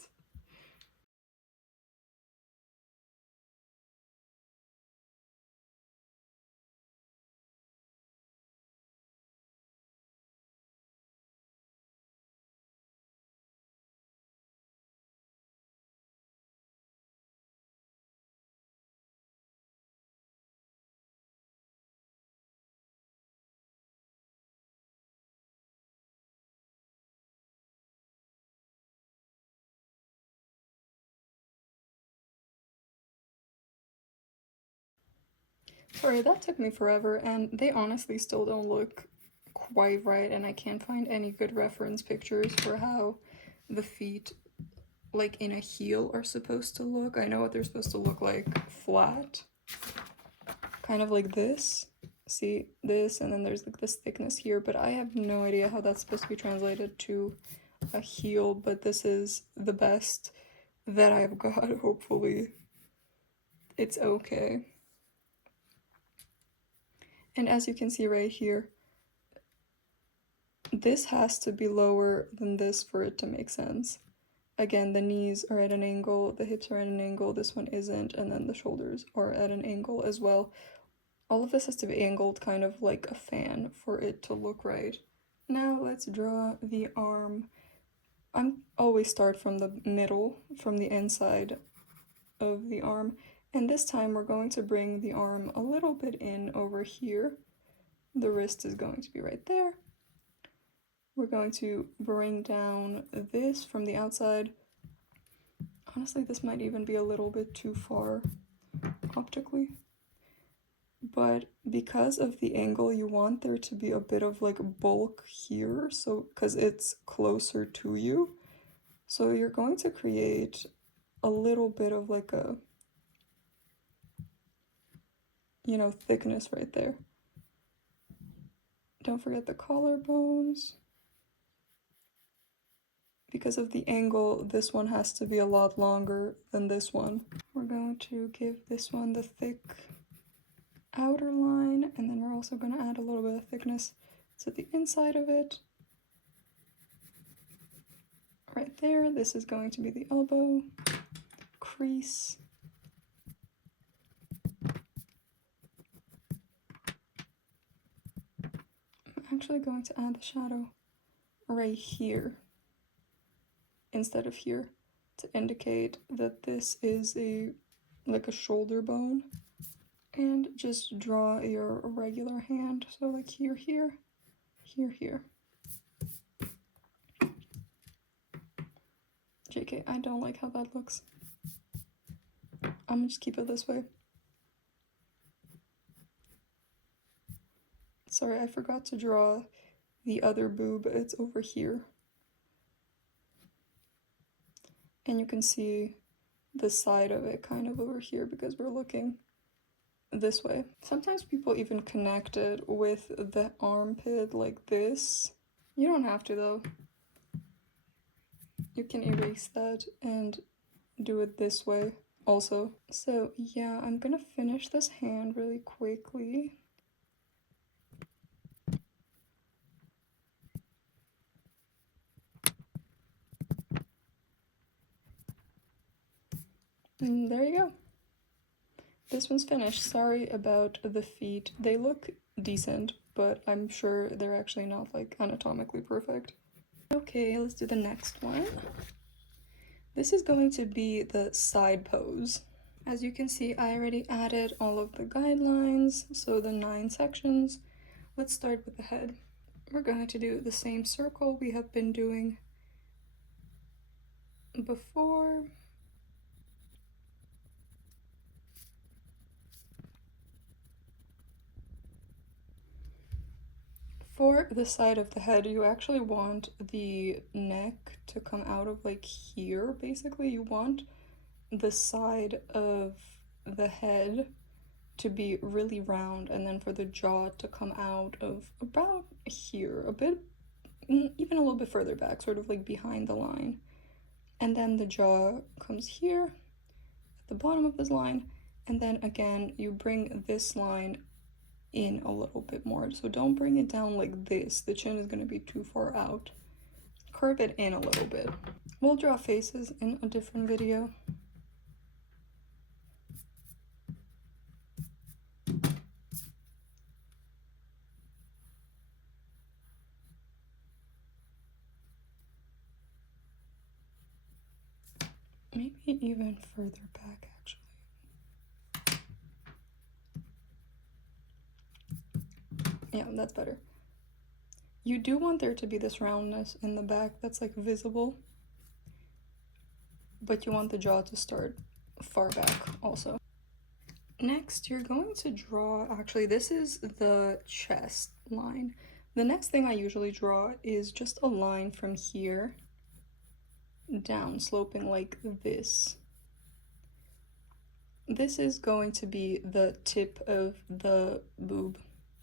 Sorry, that took me forever, and they honestly still don't look quite right, and I can't find any good reference pictures for how the feet, like in a heel, are supposed to look. I know what they're supposed to look like flat, kind of like this. See this, and then there's like this thickness here, but I have no idea how that's supposed to be translated to a heel, but this is the best that I've got. Hopefully it's okay. And as you can see right here, this has to be lower than this for it to make sense. Again, the knees are at an angle, the hips are at an angle, this one isn't, and then the shoulders are at an angle as well. All of this has to be angled kind of like a fan for it to look right. Now let's draw the arm. I'm always start from the middle, from the inside of the arm, and this time we're going to bring the arm a little bit in over here. The wrist is going to be right there. We're going to bring down this from the outside. Honestly, this might even be a little bit too far optically. But because of the angle, you want there to be a bit of like bulk here, so because it's closer to you. So you're going to create a little bit of like a, you know, thickness right there. Don't forget the collarbones. Because of the angle, this one has to be a lot longer than this one. We're going to give this one the thick outer line, and then we're also going to add a little bit of thickness to the inside of it. Right there, this is going to be the elbow crease. I'm actually going to add the shadow right here instead of here to indicate that this is like a shoulder bone. And just draw your regular hand, so like here, here, here, here. JK, I don't like how that looks. I'm gonna just keep it this way. Sorry, I forgot to draw the other boob. It's over here. And you can see the side of it kind of over here because we're looking this way. Sometimes people even connect it with the armpit like this. You don't have to though. You can erase that and do it this way also. So yeah, I'm gonna finish this hand really quickly. And there you go. This one's finished. Sorry about the feet. They look decent, but I'm sure they're actually not like anatomically perfect. Okay, let's do the next one. This is going to be the side pose. As you can see, I already added all of the guidelines, so the 9 sections. Let's start with the head. We're going to do the same circle we have been doing before. For For the side of the head, you actually want the neck to come out of like here, basically. You want the side of the head to be really round, and then for the jaw to come out of about here, a bit, even a little bit further back, sort of like behind the line. And then the jaw comes here at the bottom of this line, and then again you bring this line in a little bit more. So don't bring it down like this, the chin is going to be too far out. Curve it in a little bit. We'll draw faces in a different video. Maybe even further back, actually. Yeah, that's better. You do want there to be this roundness in the back that's like visible, but you want the jaw to start far back also. Next, you're going to draw, actually this is the chest line. The next thing I usually draw is just a line from here down, sloping like this. This is going to be the tip of the boob.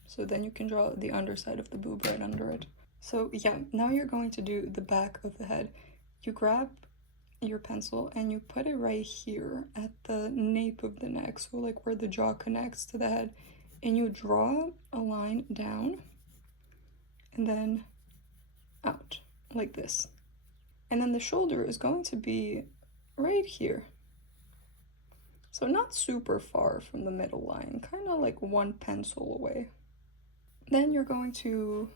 So then you can draw the underside of the boob right under it. So yeah, now you're going to do the back of the head. You grab your pencil and you put it right here at the nape of the neck, so like where the jaw connects to the head, and you draw a line down and then out like this. And then the shoulder is going to be right here. So not super far from the middle line, kind of like one pencil away. Then you're going to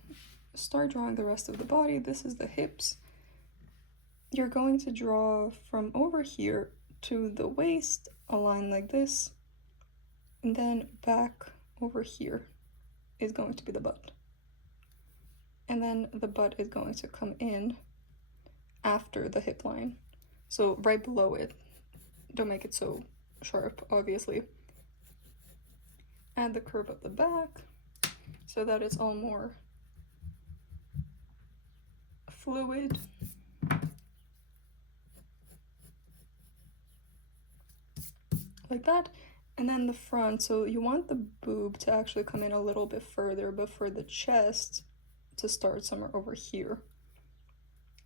start drawing the rest of the body. This is the hips. You're going to draw from over here to the waist a line like this, and then back over here is going to be the butt. And then the butt is going to come in after the hip line, so right below it. Don't make it so sharp, obviously. Add the curve of the back so that it's all more fluid. Like that. And then the front, so you want the boob to actually come in a little bit further, but for the chest to start somewhere over here.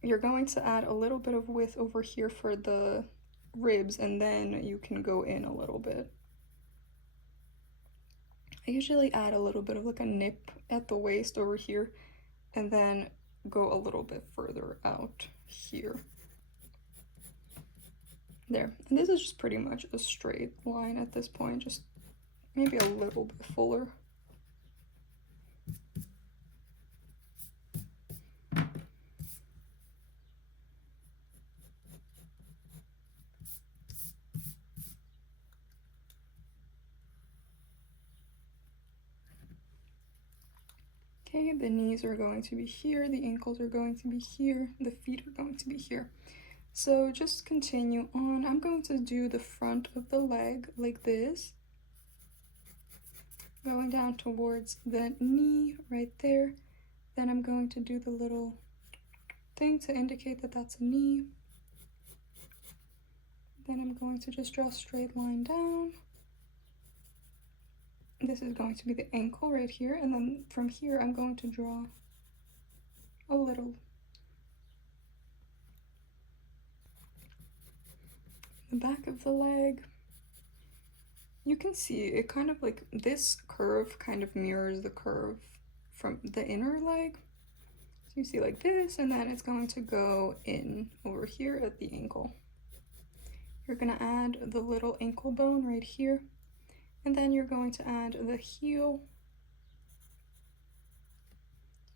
You're going to add a little bit of width over here for the ribs, and then you can go in a little bit. I usually add a little bit of like a nip at the waist over here, and then go a little bit further out here. There, and this is just pretty much a straight line at this point, just maybe a little bit fuller. Okay, the knees are going to be here, the ankles are going to be here, the feet are going to be here. So just continue on. I'm going to do the front of the leg like this, going down towards the knee right there. Then I'm going to do the little thing to indicate that that's a knee. Then I'm going to just draw a straight line down. This is going to be the ankle right here, and then from here I'm going to draw a little. The back of the leg. You can see it kind of like, this curve kind of mirrors the curve from the inner leg. So you see like this, and then it's going to go in over here at the ankle. You're gonna add the little ankle bone right here, and then you're going to add the heel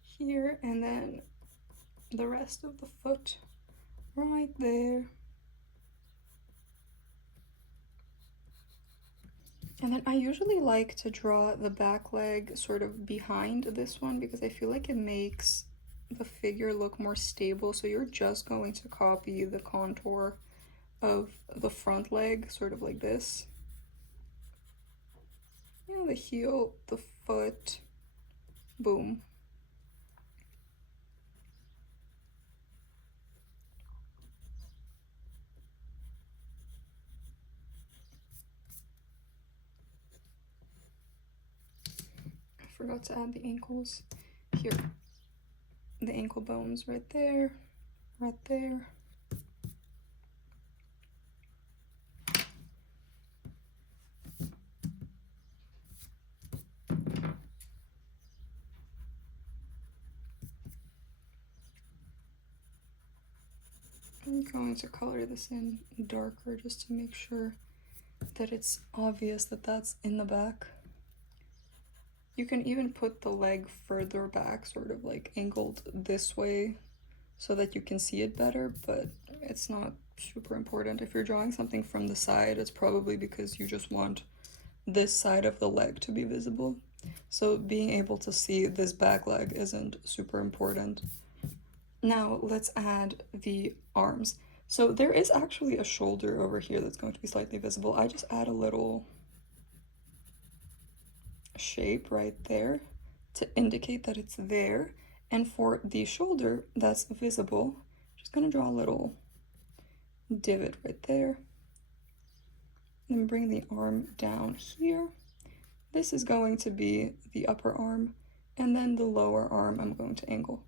here, and then the rest of the foot right there. And then I usually like to draw the back leg sort of behind this one, because I feel like it makes the figure look more stable. So you're just going to copy the contour of the front leg, sort of like this. Yeah, the heel, the foot, boom. forgot to add the ankles. Here, the ankle bones right there, right there. I'm going to color this in darker just to make sure that it's obvious that that's in the back. You can even put the leg further back, sort of like angled this way so that you can see it better, but it's not super important. If you're drawing something from the side, it's probably because you just want this side of the leg to be visible. So being able to see this back leg isn't super important. Now let's add the arms. So there is actually a shoulder over here that's going to be slightly visible. I just add a little shape right there to indicate that it's there. And for the shoulder that's visible, just gonna draw a little divot right there. Then bring the arm down here. This is going to be the upper arm, and then the lower arm I'm going to angle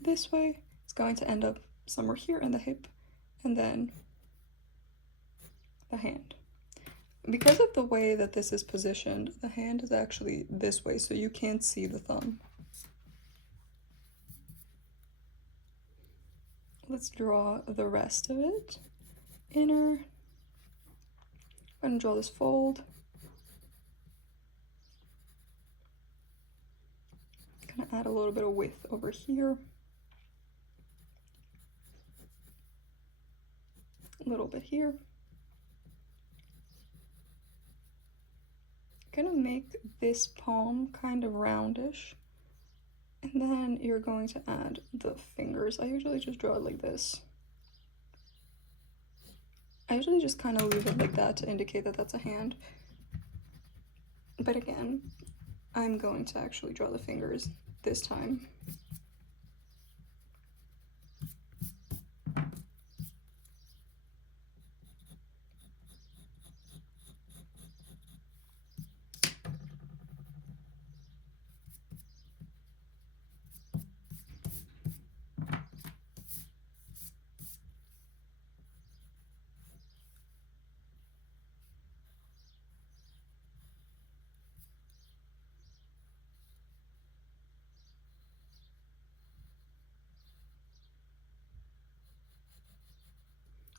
this way. It's going to end up somewhere here in the hip, and then the hand. Because of the way that this is positioned, the hand is actually this way, so you can't see the thumb. Let's draw the rest of it. Inner. I'm going to draw this fold. Going to add a little bit of width over here. A little bit here. Gonna make this palm kind of roundish, and then you're going to add the fingers. I usually just draw it like this. I usually just kind of leave it like that to indicate that that's a hand, but again, I'm going to actually draw the fingers this time.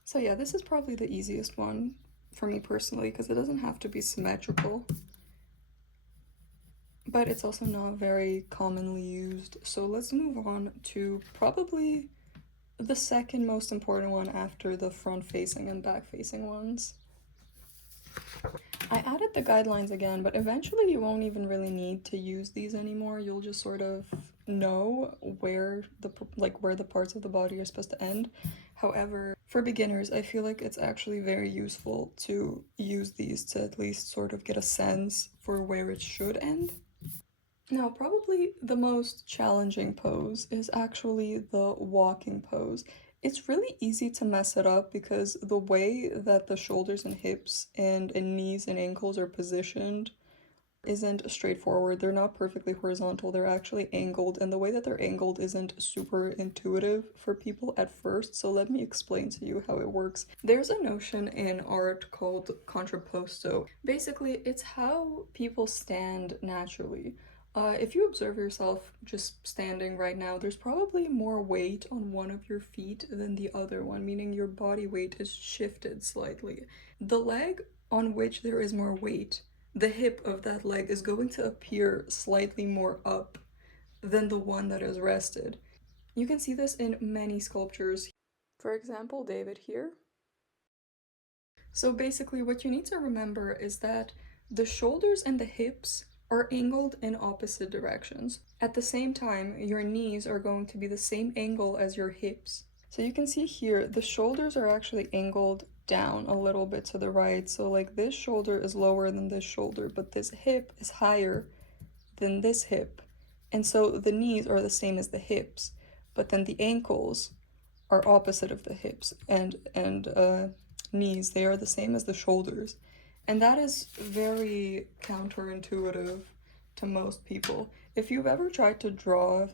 So yeah, this is probably the easiest one for me personally because it doesn't have to be symmetrical, but it's also not very commonly used. So let's move on to probably the second most important one after the front facing and back facing ones. I added the guidelines again, but eventually you won't even really need to use these anymore. You'll just sort of know where the parts of the body are supposed to end. However, for beginners, I feel like it's actually very useful to use these to at least sort of get a sense for where it should end. Now, probably the most challenging pose is actually the walking pose. It's really easy to mess it up because the way that the shoulders and hips and knees and ankles are positioned isn't straightforward. They're not perfectly horizontal, they're actually angled, and the way that they're angled isn't super intuitive for people at first, so let me explain to you how it works. There's a notion in art called contrapposto. Basically, it's how people stand naturally. If you observe yourself just standing right now, there's probably more weight on one of your feet than the other one, meaning your body weight is shifted slightly. The leg on which there is more weight, the hip of that leg is going to appear slightly more up than the one that is rested. You can see this in many sculptures. For example, David here. So basically what you need to remember is that the shoulders and the hips are angled in opposite directions. At the same time, your knees are going to be the same angle as your hips. So you can see here, the shoulders are actually angled down a little bit to the right. So like this shoulder is lower than this shoulder, but this hip is higher than this hip. And so the knees are the same as the hips, but then the ankles are opposite of the hips and knees. They are the same as the shoulders. And that is very counterintuitive to most people. If you've ever tried to draw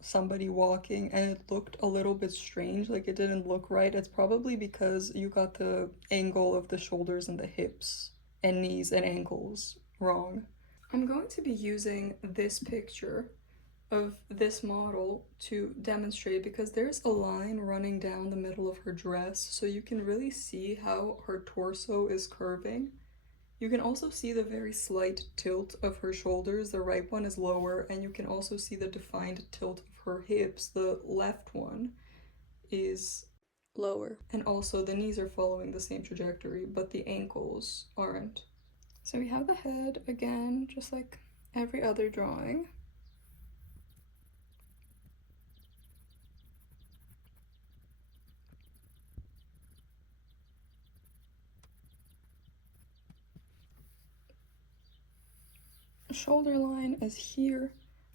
somebody walking and it looked a little bit strange, like it didn't look right, it's probably because you got the angle of the shoulders and the hips and knees and ankles wrong. I'm going to be using this picture of this model to demonstrate because there's a line running down the middle of her dress, so you can really see how her torso is curving. You can also see the very slight tilt of her shoulders. The right one is lower, and you can also see the defined tilt of her hips. The left one is lower. And also the knees are following the same trajectory, but the ankles aren't. So we have the head again, just like every other drawing. Shoulder line is here.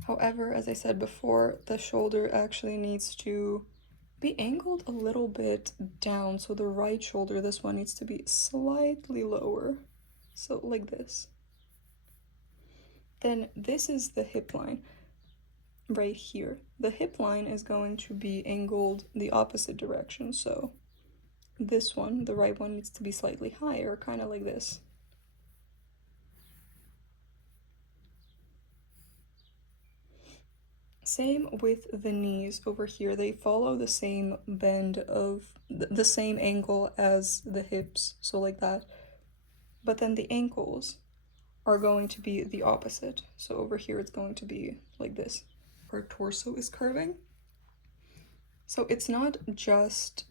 However, as I said before, the shoulder actually needs to be angled a little bit down. So the right shoulder, this one, needs to be slightly lower. So like this. Then this is the hip line right here. The hip line is going to be angled the opposite direction. So this one, the right one, needs to be slightly higher, kind of like this. Same with the knees over here. They follow the same bend of the same angle as the hips, so like that. But then the ankles are going to be the opposite. So over here it's going to be like this. Her torso is curving. So it's not just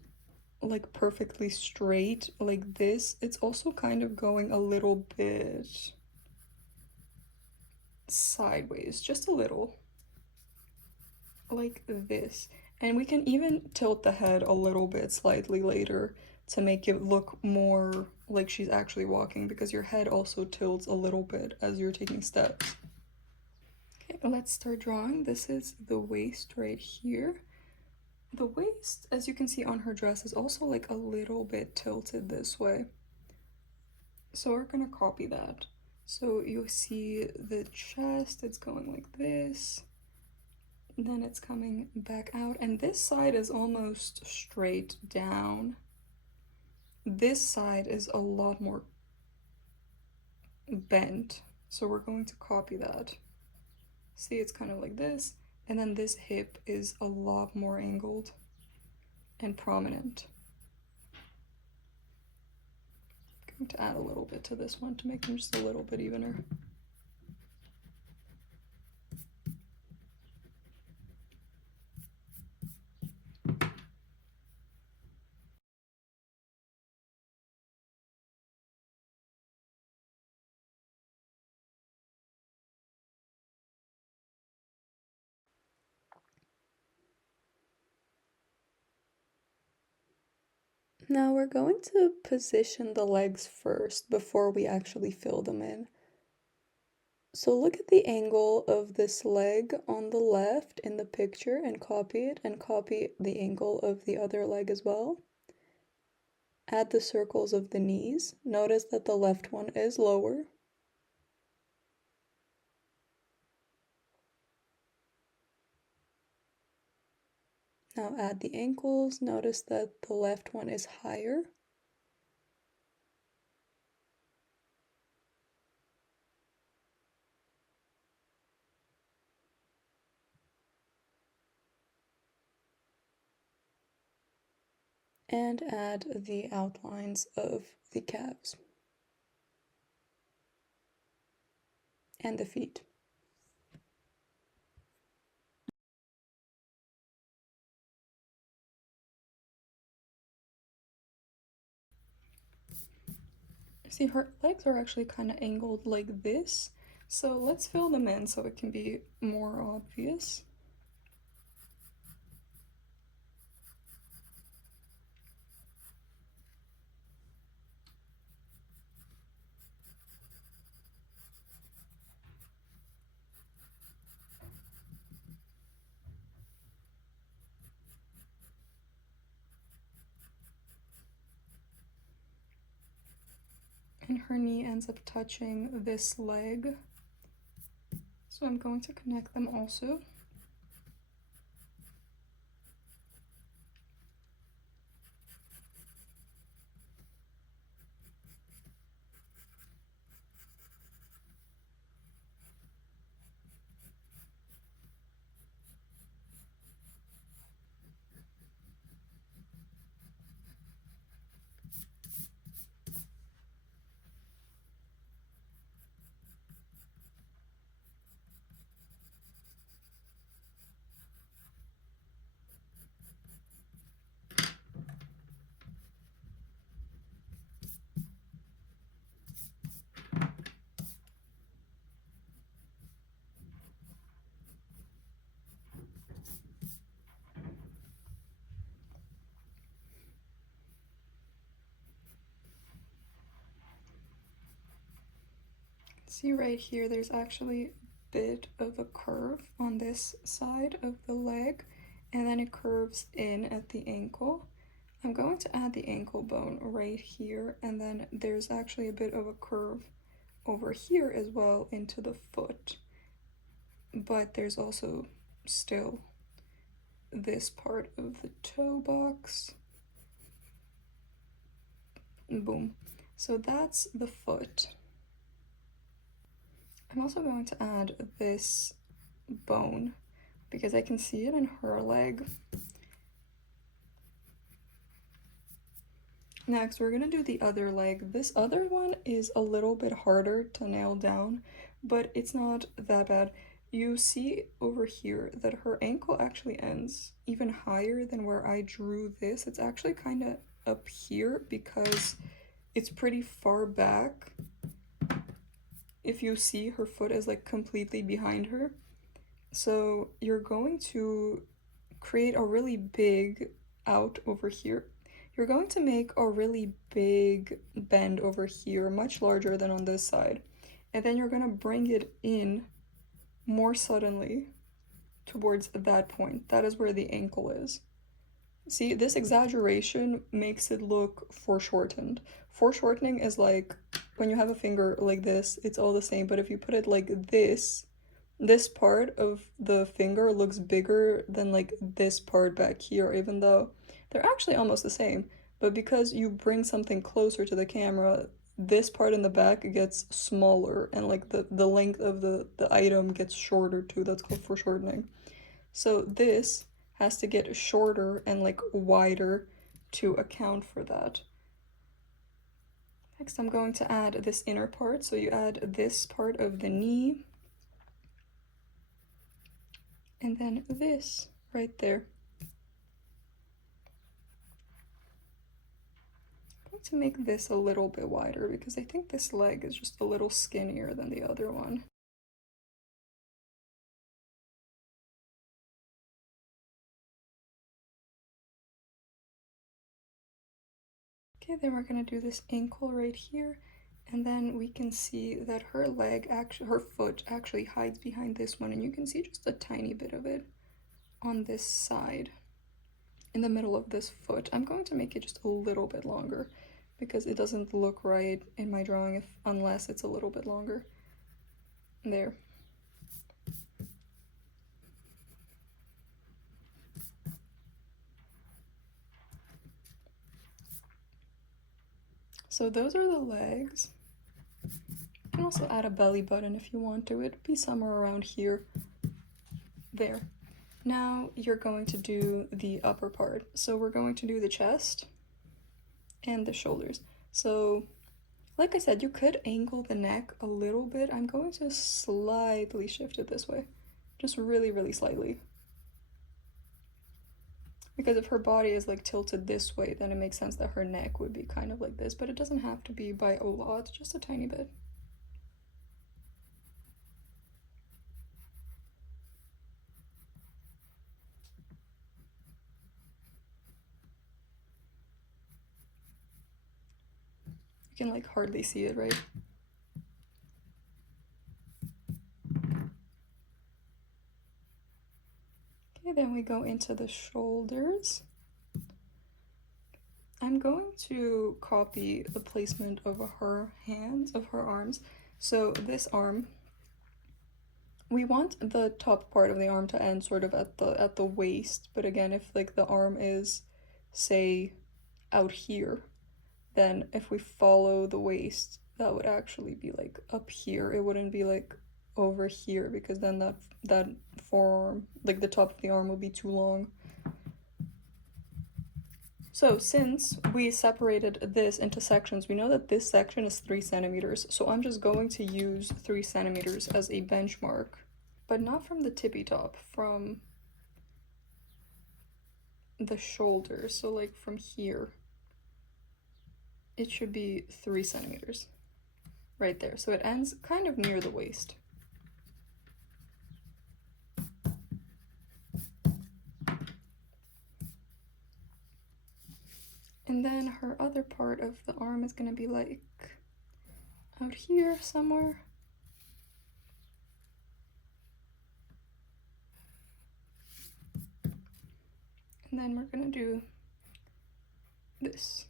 like perfectly straight like this, it's also kind of going a little bit sideways, just a little. Like this. And we can even tilt the head a little bit slightly later to make it look more like she's actually walking, because your head also tilts a little bit as you're taking steps. Okay, let's start drawing. This is the waist right here. The waist, as you can see on her dress, is also like a little bit tilted this way. So we're gonna copy that. So you'll see the chest, it's going like this. Then it's coming back out, and this side is almost straight down. This side is a lot more bent, so we're going to copy that. See, it's kind of like this, and then this hip is a lot more angled and prominent. I'm going to add a little bit to this one to make them just a little bit evener. Now we're going to position the legs first before we actually fill them in. So look at the angle of this leg on the left in the picture and copy it, and copy the angle of the other leg as well. Add the circles of the knees. Notice that the left one is lower. Now add the ankles. Notice that the left one is higher. And add the outlines of the calves and the feet. See, her legs are actually kind of angled like this, so let's fill them in so it can be more obvious. And her knee ends up touching this leg. So I'm going to connect them also. See right here, there's actually a bit of a curve on this side of the leg, and then it curves in at the ankle. I'm going to add the ankle bone right here, and then there's actually a bit of a curve over here as well into the foot. But there's also still this part of the toe box. Boom. So that's the foot. I'm also going to add this bone because I can see it in her leg. Next, we're gonna do the other leg. This other one is a little bit harder to nail down, but it's not that bad. You see over here that her ankle actually ends even higher than where I drew this. It's actually kind of up here because it's pretty far back. If you see, her foot is like completely behind her. So you're going to create a really big out over here. You're going to make a really big bend over here, much larger than on this side. And then you're going to bring it in more suddenly towards that point. That is where the ankle is. See, this exaggeration makes it look foreshortened. Foreshortening is like when you have a finger like this, it's all the same, but if you put it like this part of the finger looks bigger than like this part back here, even though they're actually almost the same. But because you bring something closer to the camera, this part in the back gets smaller and like the length of the item gets shorter too. That's called foreshortening. So this has to get shorter and like wider to account for that. Next, I'm going to add this inner part. So you add this part of the knee, and then this right there. I'm going to make this a little bit wider because I think this leg is just a little skinnier than the other one. Okay, then we're gonna do this ankle right here, and then we can see that her foot actually hides behind this one, and you can see just a tiny bit of it on this side in the middle of this foot. I'm going to make it just a little bit longer because it doesn't look right in my drawing unless it's a little bit longer. There. So those are the legs. You can also add a belly button if you want to. It'd be somewhere around here. There. Now you're going to do the upper part. So we're going to do the chest and the shoulders. So like I said, you could angle the neck a little bit. I'm going to slightly shift it this way. Just really, really slightly. Because if her body is like tilted this way, then it makes sense that her neck would be kind of like this, but it doesn't have to be by a lot, just a tiny bit. You can like hardly see it, right? Okay, then we go into the shoulders. I'm going to copy the placement of her hands, of her arms. So this arm we want the top part of the arm to end sort of at the waist, but again, if like the arm is, say, out here, then if we follow the waist, that would actually be like up here. It wouldn't be like over here, because then that forearm, like the top of the arm, would be too long. So since we separated this into sections, we know that this section is 3 centimeters. So I'm just going to use 3 centimeters as a benchmark, but not from the tippy top, from the shoulder. So like from here, it should be 3 centimeters right there. So it ends kind of near the waist. And then her other part of the arm is gonna be like out here somewhere. And then we're gonna do this.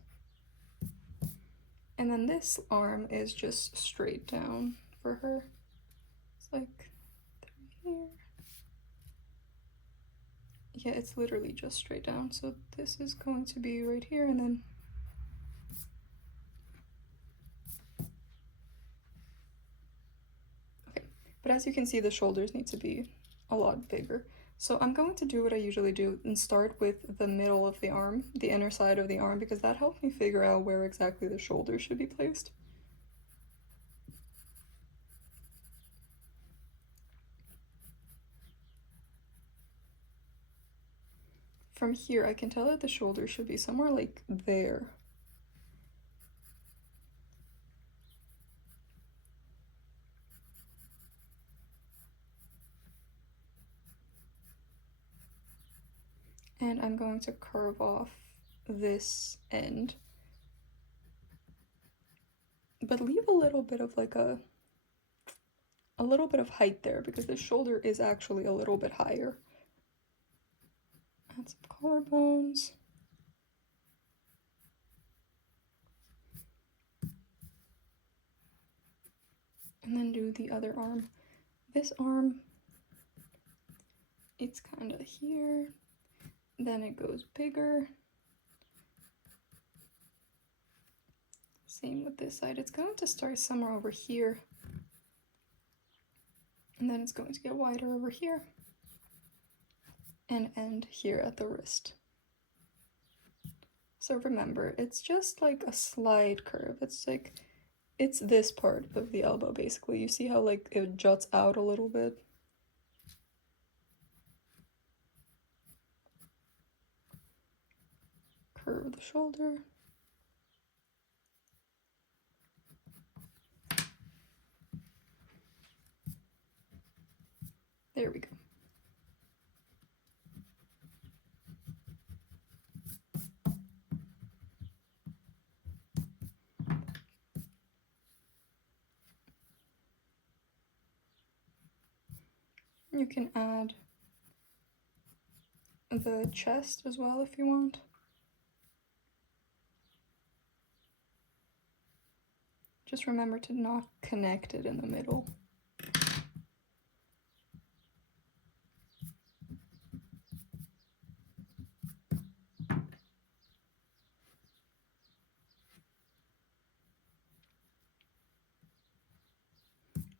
And then this arm is just straight down for her. It's like through here. Yeah, it's literally just straight down. So this is going to be right here, and then okay. But as you can see, the shoulders need to be a lot bigger. So I'm going to do what I usually do and start with the middle of the arm, the inner side of the arm, because that helps me figure out where exactly the shoulders should be placed. From here, I can tell that the shoulder should be somewhere like there. And I'm going to curve off this end, but leave a little bit of like a little bit of height there, because the shoulder is actually a little bit higher. Add some collarbones. And then do the other arm. This arm, it's kind of here, then it goes bigger. Same with this side. It's going to start somewhere over here, and then it's going to get wider over here and end here at the wrist. So remember, it's just like a slight curve. It's like, it's this part of the elbow basically. You see how like it juts out a little bit? Curve the shoulder. There we go. You can add the chest as well if you want. Just remember to not connect it in the middle.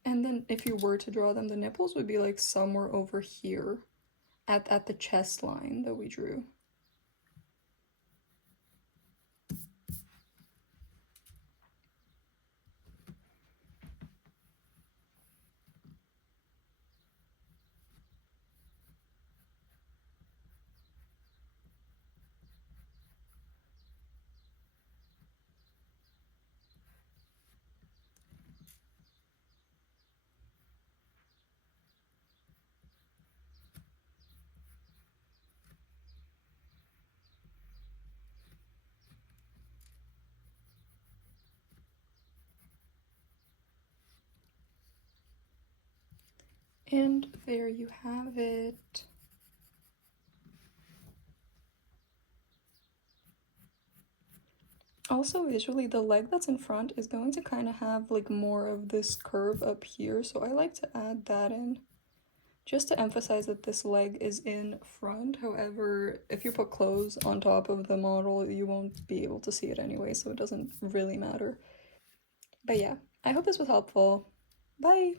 And then if you were to draw them, the nipples would be like somewhere over here at the chest line that we drew. And there you have it. Also, visually, the leg that's in front is going to kind of have like more of this curve up here, so I like to add that in. just to emphasize that this leg is in front. However, if you put clothes on top of the model, you won't be able to see it anyway, so it doesn't really matter. But yeah, I hope this was helpful. Bye!